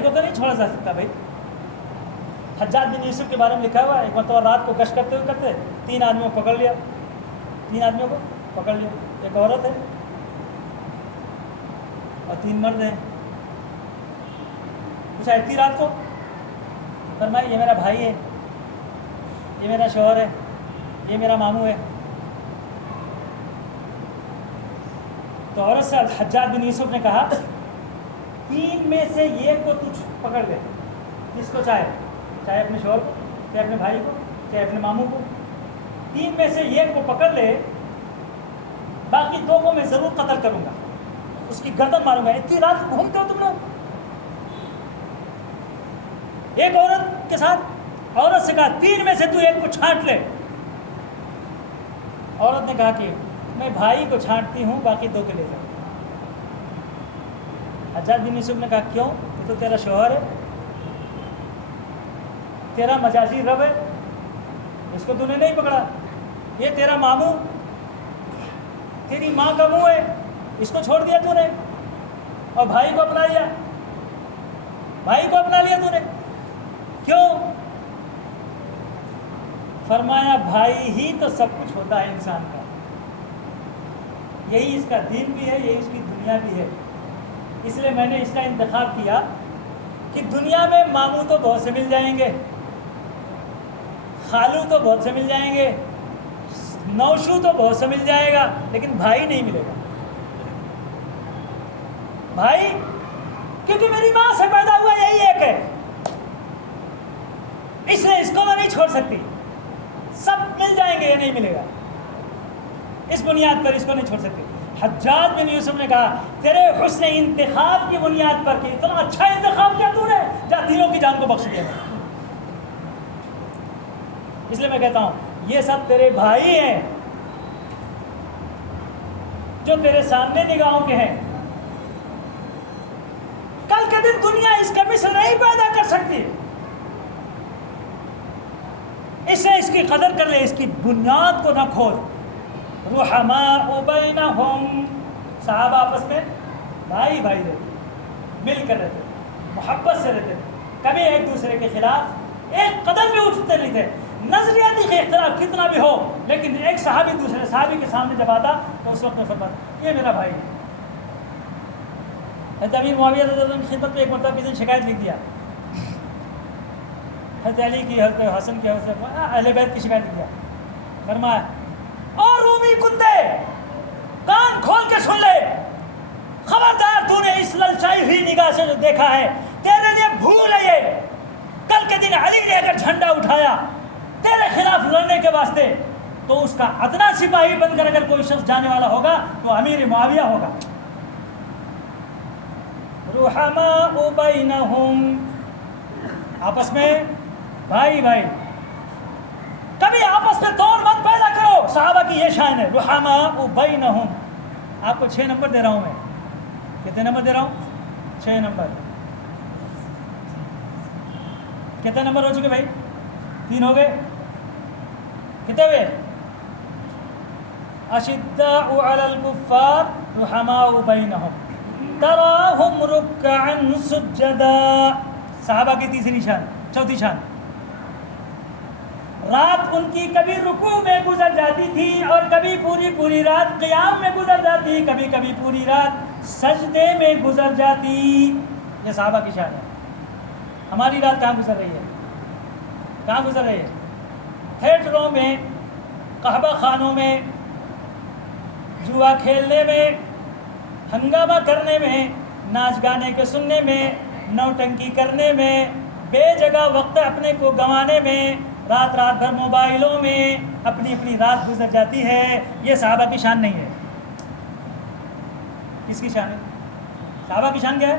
کو تو نہیں چھوڑا جا سکتا۔ بھائی حجاج بن یوسف کے بارے میں لکھا ہوا ہے، ایک مرتبہ رات کو گشت کرتے 3 آدمیوں کو پکڑ لیا، ایک عورت ہے اور 3 مرد ہیں۔ پوچھا اتنی رات کو؟ فرمایا یہ میرا بھائی ہے، یہ میرا شوہر ہے، یہ میرا ماموں ہے۔ تو عورت سے حجاج بن یوسف نے کہا 3 میں سے ایک کو تو پکڑ لے، کس کو چاہے اپنے شوہر کو، چاہے اپنے بھائی کو، چاہے اپنے ماموں کو، 3 میں سے ایک کو پکڑ لے، باقی 2 کو میں ضرور قتل کروں گا، اس کی گردن ماروں گا۔ اتنی رات گھومتے ہو تم لوگ؟ ایک عورت کے ساتھ عورت سے کہا 3 میں سے تو ایک کو چھانٹ لے۔ عورت نے کہا کہ میں بھائی کو چھانٹتی ہوں، باقی 2 کے لے جاؤں۔ حجاج بن یوسف نے کہا کیوں؟ یہ تو تیرا شوہر ہے، تیرا مجازی رب ہے، اس کو تو نے نہیں پکڑا۔ یہ تیرا ماموں، تیری ماں کا منہ ہے، اس کو چھوڑ دیا تو نے، اور بھائی کو اپنا لیا، بھائی کو اپنا لیا تو نے، کیوں؟ فرمایا بھائی ہی تو سب کچھ ہوتا ہے انسان کا، یہی اس کا دین بھی ہے، یہی اس کی دنیا بھی ہے۔ اس لیے میں نے اس کا انتخاب کیا کہ دنیا میں ماموں تو بہت سے مل جائیں گے، خالو تو بہت سے مل جائیں گے، نوشو تو بہت سے مل جائے گا، لیکن بھائی نہیں ملے گا۔ بھائی کیونکہ میری ماں سے پیدا ہوا یہی ایک ہے، اس لیے اس کو میں نہیں چھوڑ سکتی۔ سب مل جائیں گے، یہ نہیں ملے گا، اس بنیاد پر اس کو نہیں چھوڑ سکتی۔ حجاج بن یوسف نے کہا تیرے حسن انتخاب کی بنیاد پر، کہ اتنا اچھا انتخاب کیا تو نے، جا تینوں کی جان کو بخش دیا۔ اس لیے میں کہتا ہوں یہ سب تیرے بھائی ہیں جو تیرے سامنے نگاہوں کے ہیں، کل کے دن دنیا اس کا مثل نہیں پیدا کر سکتی، اس سے اس کی قدر کر لے، اس کی بنیاد کو نہ کھول۔ رحماء بینہم، صحابہ آپس میں بھائی بھائی رہتے، مل کر رہتے، محبت سے رہتے، کبھی ایک دوسرے کے خلاف ایک قدم بھی اٹھتے نہیں تھے۔ نظریاتی اختلاف کتنا بھی ہو، لیکن ایک صحابی دوسرے صحابی کے سامنے جب آتا تو اس وقت میں فرماتا یہ میرا بھائی ہے۔ حضرت امیر معاویہ رضی اللہ عنہ کی خدمت میں ایک مرتبہ کسی نے شکایت لکھ دیا، حضرت علی کی، حضرت حسن کی، حضرت اہل بیت کی شکایت لکھ دیا۔ فرمایا اور رومی کتے کان کھول کے سن لے، خبردار تو نے اس للچائی ہوئی نگاہ سے جو دیکھا ہے تیرے لیے بھول ہے، یہ کل کے دن علی نے اگر جھنڈا اٹھایا تیرے خلاف لڑنے کے واسطے تو اس کا ادنا سپاہی بن کر اگر کوئی شخص جانے والا ہوگا تو امیر معاویہ ہوگا۔ رحماء بینہم، آپس میں بھائی بھائی، کبھی آپس میں توڑ مت پیدا کرو۔ صحابہ کی یہ شان ہے، رحماء بینہم۔ آپ کو 6 نمبر دے رہا ہوں میں، کتنے نمبر دے رہا ہوں؟ 6 نمبر۔ کتنے نمبر ہو چکے بھائی؟ 3 ہو گئے، کتنے ہوئے؟ اشداء علی الکفار رحماء بینہم تراہم رکعا سجدا۔ صحابہ کی تیسری شان، چوتھی شان، رات ان کی کبھی رکوع میں گزر جاتی تھی اور کبھی پوری رات قیام میں گزر جاتی، کبھی کبھی پوری رات سجدے میں گزر جاتی۔ یہ صحابہ کی شان ہے۔ ہماری رات کہاں گزر رہی ہے؟ کہاں گزر رہی ہے؟ تھیٹروں میں، قہوہ خانوں میں، جوا کھیلنے میں، ہنگامہ کرنے میں، ناچ گانے کے سننے میں، نوٹنکی کرنے میں، بے جگہ وقت اپنے کو گنوانے میں، رات بھر موبائلوں میں اپنی رات گزر جاتی ہے۔ یہ صحابہ کی شان نہیں ہے۔ کس کی شان ہے؟ صحابہ کی شان کیا ہے؟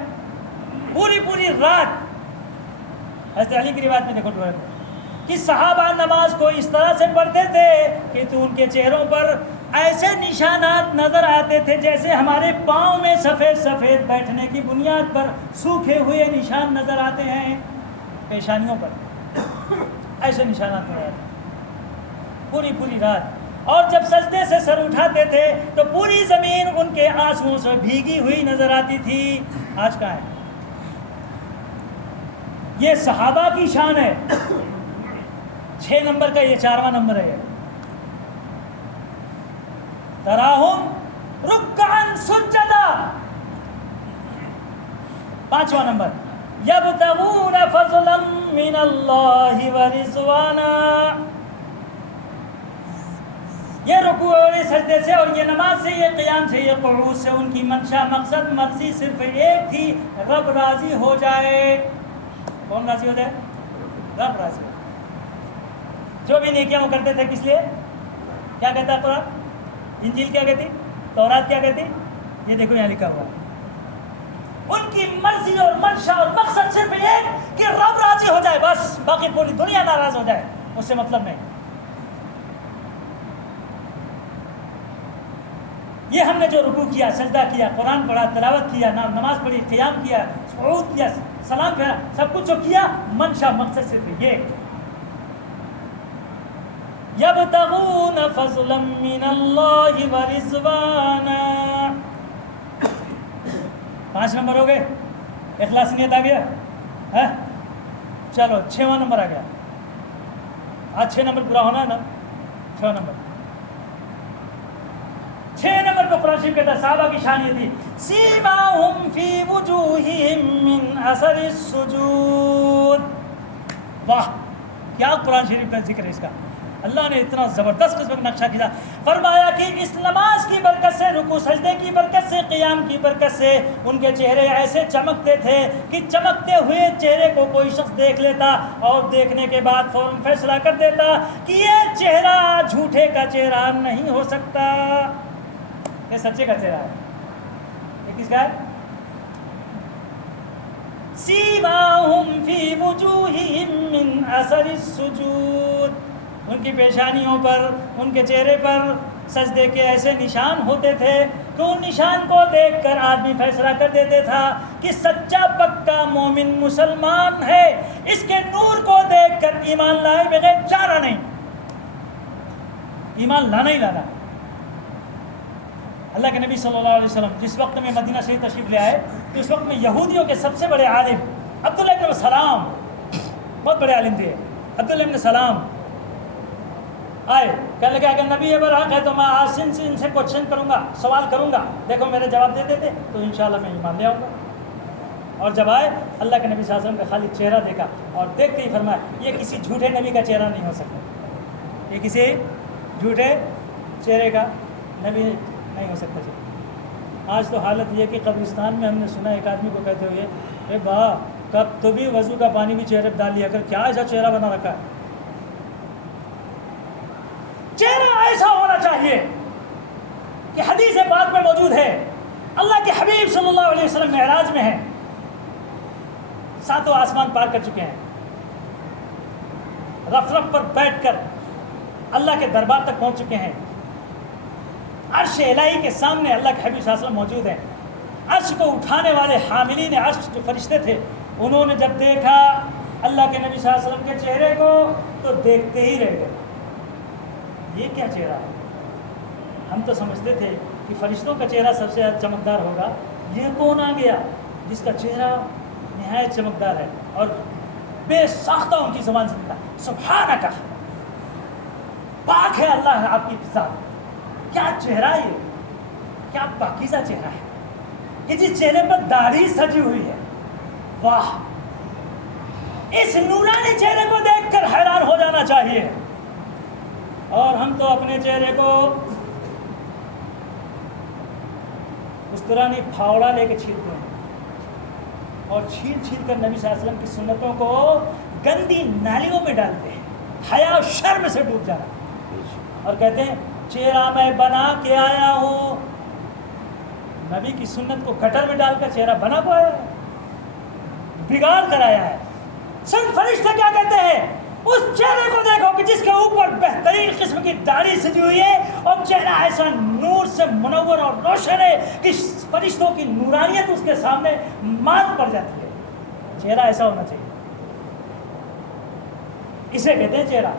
پوری رات۔ حضرت علی کی روایت میں دیکھو کہ صحابہ نماز کو اس طرح سے پڑھتے تھے کہ تو ان کے چہروں پر ایسے نشانات نظر آتے تھے جیسے ہمارے پاؤں میں سفید سفید بیٹھنے کی بنیاد پر سوکھے ہوئے نشان نظر آتے ہیں، پیشانیوں پر ایسے نشانات نظر آتے ہیں پوری رات۔ اور جب سجدے سے سر اٹھاتے تھے تو پوری زمین ان کے آنسوؤں سے بھیگی ہوئی نظر آتی تھی۔ آج کہاں ہے؟ یہ صحابہ کی شان ہے۔ 6 نمبر کا یہ 4واں نمبر ہے۔ تراہم رکعا سجدا۔ 5واں نمبر، یبتغون فضلا من اللہ ورضوانا۔ یہ رکوع اور یہ سجدے سے اور یہ نماز سے، یہ قیام سے، یہ قعود سے ان کی منشا، مقصد، مرضی صرف ایک تھی، رب راضی ہو جائے۔ کون راضی ہو جائے؟ رب راضی. جو بھی نیکیاں وہ کرتے تھے کس لیے؟ کیا کہتا ہے قرآن؟ انجیل کیا کہتی؟ تورات کیا کہتی؟ یہ دیکھو یہاں لکھا ہوا. ان کی مرضی اور منشا اور مقصد صرف یہ کہ رب راضی ہو جائے بس، باقی پوری دنیا ناراض ہو جائے اس سے مطلب نہیں. یہ ہم نے جو رکوع کیا، سجدہ کیا، قرآن پڑھا، تلاوت کیا، نماز پڑھی، قیام کیا، سعود کیا، سلام پھیرا، سب کچھ جو کیا منشا مقصد صرف یہ. یبتغون فضلا من اللہ ورضوانا. 5 نمبر ہو گئے. اخلاص نیت آ گیا. چلو 6واں نمبر آ گیا. آج 6 نمبر پورا ہونا ہے نا. 6 نمبر 6 نمبر کو قرآن شریف کہتا ہے صحابہ کی شان یہ تھی سیماہم فی وجوہہم من اثر السجود. واہ کیا قرآن شریف کا ذکر ہے اس کا. اللہ نے اتنا زبردست قسم کا نقشہ کیا. فرمایا کہ اس نماز کی برکت سے، رکوع سجدے کی برکت سے، قیام کی برکت سے ان کے چہرے ایسے چمکتے تھے کہ چمکتے ہوئے چہرے کو کوئی شخص دیکھ لیتا اور دیکھنے کے بعد فوراً فیصلہ کر دیتا کہ یہ چہرہ جھوٹے کا چہرہ نہیں ہو سکتا، یہ سچے کا چہرہ ہے. یہ کس کا ہے؟ سیماہم فی وجوہہم من اثر السجود. ان کی پیشانیوں پر، ان کے چہرے پر سجدے کے ایسے نشان ہوتے تھے کہ ان نشان کو دیکھ کر آدمی فیصلہ کر دیتے تھا کہ سچا پکا مومن مسلمان ہے. اس کے نور کو دیکھ کر ایمان لائے بغیر چارہ نہیں. ایمان لانا ہی لانا. اللہ کے نبی صلی اللہ علیہ وسلم جس وقت میں مدینہ شریف تشریف لے آئے تو اس وقت میں یہودیوں کے سب سے بڑے عالم عبداللہ ابن سلام، بہت بڑے عالم تھے، عبداللہ ابن سلام آئے. کہنے لگے اگر نبی برحق ہے تو میں آج سے ان سے کوشچن کروں گا، سوال کروں گا، دیکھو میرے جواب دے دیتے تو انشاءاللہ میں ایمان لے آؤں گا. اور جب آئے اللہ کے نبی صلی اللہ علیہ وسلم کا خالی چہرہ دیکھا اور دیکھتے ہی فرمایا یہ کسی جھوٹے نبی کا چہرہ نہیں ہو سکتا، یہ کسی جھوٹے چہرے کا نبی نہیں ہو سکتا. آج تو حالت یہ کہ قبرستان میں ہم نے سنا ایک آدمی کو کہتے ہوئے اے با کب تو بھی وضو کا پانی بھی چہرے پہ ڈال لیا کر، کیا ایسا چہرہ بنا رکھا ہے. چہرہ ایسا ہونا چاہیے کہ حدیث پاک میں موجود ہے. اللہ کے حبیب صلی اللہ علیہ وسلم معراج میں ہیں، 7 آسمان پار کر چکے ہیں، رفرف پر بیٹھ کر اللہ کے دربار تک پہنچ چکے ہیں. عرش الہی کے سامنے اللہ کے حبیب صلی اللہ علیہ وسلم موجود ہیں. عرش کو اٹھانے والے حاملین عرش جو فرشتے تھے انہوں نے جب دیکھا اللہ کے نبی صلی اللہ علیہ وسلم کے چہرے کو تو دیکھتے ہی رہ گئے. یہ کیا چہرہ ہے؟ ہم تو سمجھتے تھے کہ فرشتوں کا چہرہ سب سے زیادہ چمکدار ہوگا، یہ کون آ گیا جس کا چہرہ نہایت چمکدار ہے اور بے ساختہ ان کی زبان سے نکلا سبحانک، پاک ہے اللہ آپ کی ذات. کیا چہرہ یہ، کیا پاکیزہ چہرہ ہے کہ جس چہرے پر داڑھی سجی ہوئی ہے. واہ، اس نورانی چہرے کو دیکھ کر حیران ہو جانا چاہیے. اور ہم تو اپنے چہرے کو اس طرح نہیں پھاوڑا لے کے چھیلتے ہیں اور چھیل چھیل کر نبی صلی اللہ علیہ وسلم کی سنتوں کو گندی نالیوں میں ڈالتے ہیں. حیا و شرم سے ڈوب جانا اور کہتے ہیں چہرہ میں بنا کے آیا ہوں. نبی کی سنت کو گٹر میں ڈال کر چہرہ بنا کو آیا ہے، بگاڑ کر آیا ہے. سن فرشتے کیا کہتے ہیں؟ اس چہرے کو دیکھو کہ جس کے اوپر بہترین قسم کی داڑھی سجی ہوئی ہے اور چہرہ ایسا نور سے منور اور روشن ہے کہ فرشتوں کی نورانیت اس کے سامنے مان پڑ جاتی ہے. چہرہ ایسا ہونا چاہیے، اسے کہتے ہیں چہرہ.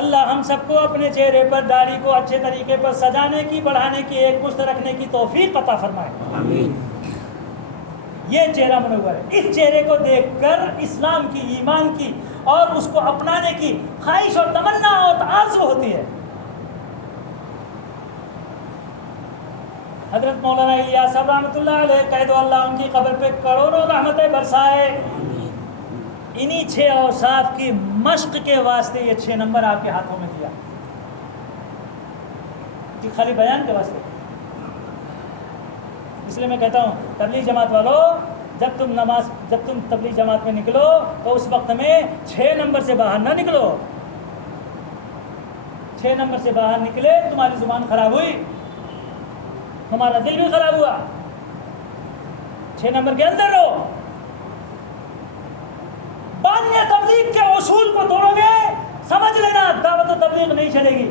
اللہ ہم سب کو اپنے چہرے پر داڑھی کو اچھے طریقے پر سجانے کی، بڑھانے کی، ایک مشت رکھنے کی توفیق عطا فرمائے. آمین. یہ چہرہ منور ہے. اس چہرے کو دیکھ کر اسلام کی، ایمان کی اور اس کو اپنانے کی خواہش اور تمنا اور آرزو ہوتی ہے. حضرت مولانا الیاس صاحب رحمۃ اللہ علیہ کہہ دو اللہ ان کی قبر پہ کروڑوں رحمتیں برسائے. انہی 6 اوصاف کی مشق کے واسطے یہ 6 نمبر آپ کے ہاتھوں میں دیا کہ خالی بیان کے واسطے. اس لیے میں کہتا ہوں تبلیغ جماعت والوں جب تم تبلیغ جماعت میں نکلو تو اس وقت میں 6 نمبر سے باہر نہ نکلو. 6 نمبر سے باہر نکلے تمہاری زبان خراب ہوئی, تمہارا دل بھی خراب ہوا. 6 نمبر کے اندر رہو. بانیہ تبلیغ کے اصول کو توڑو گے, سمجھ لینا دعوت و تبلیغ نہیں چلے گی.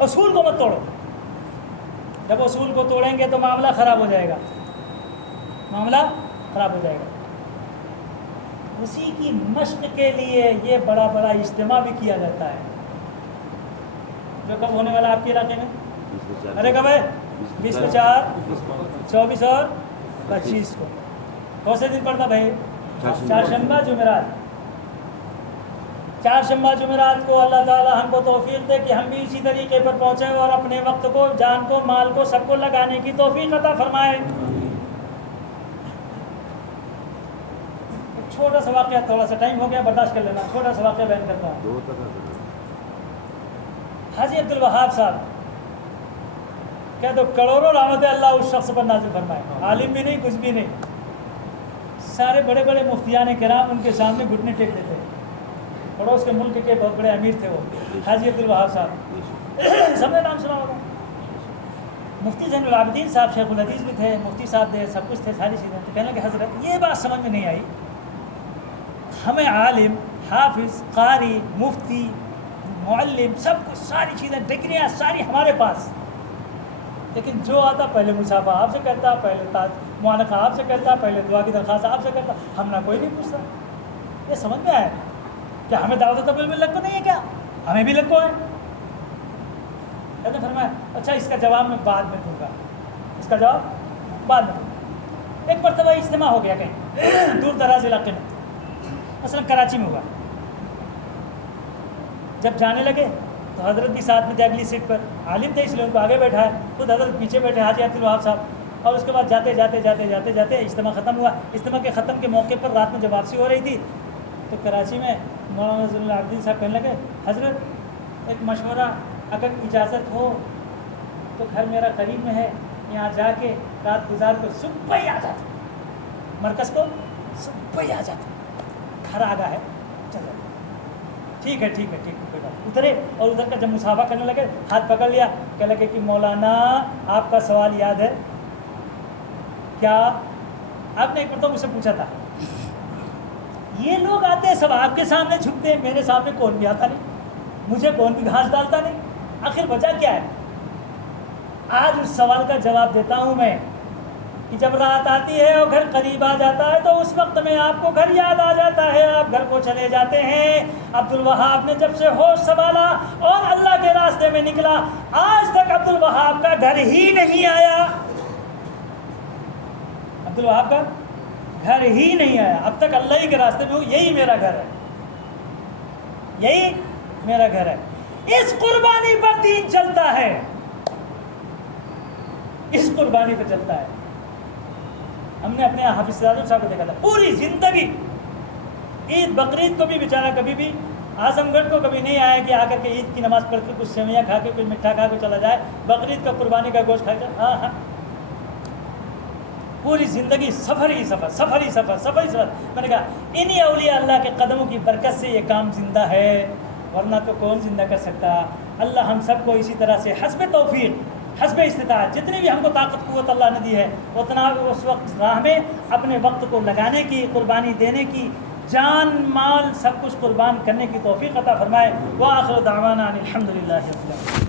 اصول کو مت توڑو. جب اصول کو توڑیں گے تو معاملہ خراب ہو جائے گا, معاملہ خراب ہو جائے گا. اسی کی مشق کے لیے یہ بڑا بڑا اجتماع بھی کیا جاتا ہے, جو کب ہونے والا آپ کے علاقے میں؟ ارے کب ہے؟ 20 کو 4, 24 اور 25 کو. کون سے دن پڑتا بھائی؟ چہارشنبہ جمعرات. چہارشنبہ جمعرات کو اللہ تعالیٰ ہم کو توفیق دے کہ ہم بھی اسی طریقے پر پہنچیں اور اپنے وقت کو, جان کو, مال کو, سب کو لگانے کی توفیق عطا فرمائے. چھوٹا سا واقعہ, تھوڑا سا ٹائم ہو گیا, برداشت کر لینا, چھوٹا سا واقعہ بیان کرتا ہوں. حاجی عبد الوہاب صاحب کہہ دو کروڑوں رحمت اللہ اس شخص پر نازل فرمائے. عالم بھی نہیں, کچھ بھی نہیں. سارے بڑے بڑے مفتیان کرام ان کے سامنے گھٹنے ٹیک دیتے ہیں. پڑوس کے ملک کے بہت بڑے امیر تھے وہ, حاجی عبد الوہاب صاحب, سب نے نام سنا ہوگا. مفتی زین العابدین صاحب شیخ الحدیث بھی تھے, مفتی صاحب تھے, سب کچھ تھے, ساری چیزیں. تو کہنے لگے حضرت یہ بات سمجھ میں نہیں آئی, ہمیں عالم, حافظ, قاری, مفتی, معلم, سب کچھ, ساری چیزیں, ڈگریاں ساری ہمارے پاس, لیکن جو آتا پہلے مصافحہ آپ سے کرتا, پہلے معانقہ آپ سے کرتا, پہلے دعا کی درخواست آپ سے کرتا, ہم نہ کوئی نہیں پوچھتا. یہ سمجھ میں آیا کیا ہمیں دعوت و تبلیغ میں لگ کو نہیں ہے کیا؟ ہمیں بھی لگ کو ہے. کہتے فرمایا اچھا اس کا جواب میں بعد میں دوں گا, اس کا جواب بعد میں دوں گا. ایک مرتبہ اجتماع ہو گیا کہیں دور دراز علاقے میں, مثلا کراچی میں ہوا. جب جانے لگے تو حضرت بھی ساتھ میں تھے اگلی سیٹ پر, عالم تھے اس لیے ان کو آگے بیٹھا ہے, خود حضرت پیچھے بیٹھے حاجی عبد الوہاب صاحب. اور اس کے بعد جاتے جاتے جاتے جاتے جاتے اجتماع ختم ہوا. اجتماع کے ختم کے موقع پر رات میں جب واپسی ہو رہی تھی تو کراچی میں مولانا زین العابدین صاحب کہنے لگے حضرت ایک مشورہ, اگر اجازت ہو تو گھر میرا قریب میں ہے, یہاں جا کے رات گزار کر صبح ہی آ جاتا, مرکز کو صبح ہی آ جاتا, گھر آگاہ ہے, چلو ٹھیک ہے ٹھیک ہے ٹھیک ہے. اترے اور ادھر کا جب مصافحہ کرنے لگے ہاتھ پکڑ لیا, کہنے لگے کہ مولانا آپ کا سوال یاد ہے کیا؟ آپ نے ایک مرتبہ مجھ سے پوچھا تھا, یہ لوگ آتے ہیں سب آپ کے سامنے جھکتے ہیں, میرے سامنے کون بھی آتا نہیں, مجھے کون بھی گھاس ڈالتا نہیں, آخر وجہ کیا ہے؟ آج اس سوال کا جواب دیتا ہوں میں کہ جب رات آتی ہے اور گھر قریب آ جاتا ہے تو اس وقت میں آپ کو گھر یاد آ جاتا ہے, آپ گھر کو چلے جاتے ہیں. عبد الوہاب نے جب سے ہوش سنبھالا اور اللہ کے راستے میں نکلا, آج تک عبد الوہاب کا گھر ہی نہیں آیا. عبد الوہاب کا گھر ہی نہیں آیا اب تک. اللہ ہی کے راستے میں ہوں, یہی میرا گھر ہے, یہی میرا گھر ہے. اس قربانی پر دین چلتا ہے, اس قربانی پر چلتا ہے. ہم نے اپنے حافظ اعظم صاحب کو دیکھا تھا, پوری زندگی عید بقرعید کو بھی بیچارہ کبھی بھی اعظم گڑھ کو کبھی نہیں آیا کہ آ کر کے عید کی نماز پڑھ کے کچھ سیویاں کھا کے کچھ مٹھا کھا کے چلا جائے, بقرعید کا قربانی کا گوشت کھا جائے. ہاں ہاں, پوری زندگی سفر ہی سفر, سفر ہی سفر, سفر ہی سفر. میں نے کہا انہی اولیاء اللہ کے قدموں کی برکت سے یہ کام زندہ ہے, ورنہ تو کون زندہ کر سکتا. اللہ ہم سب کو اسی طرح سے حسب توفیق, حسب استطاعت, جتنی بھی ہم کو طاقت قوت اللہ نے دی ہے اتنا اس وقت راہ میں اپنے وقت کو لگانے کی, قربانی دینے کی, جان مال سب کچھ قربان کرنے کی توفیق عطا فرمائے. وآخر دعوانا الحمدللہ رب العالمین.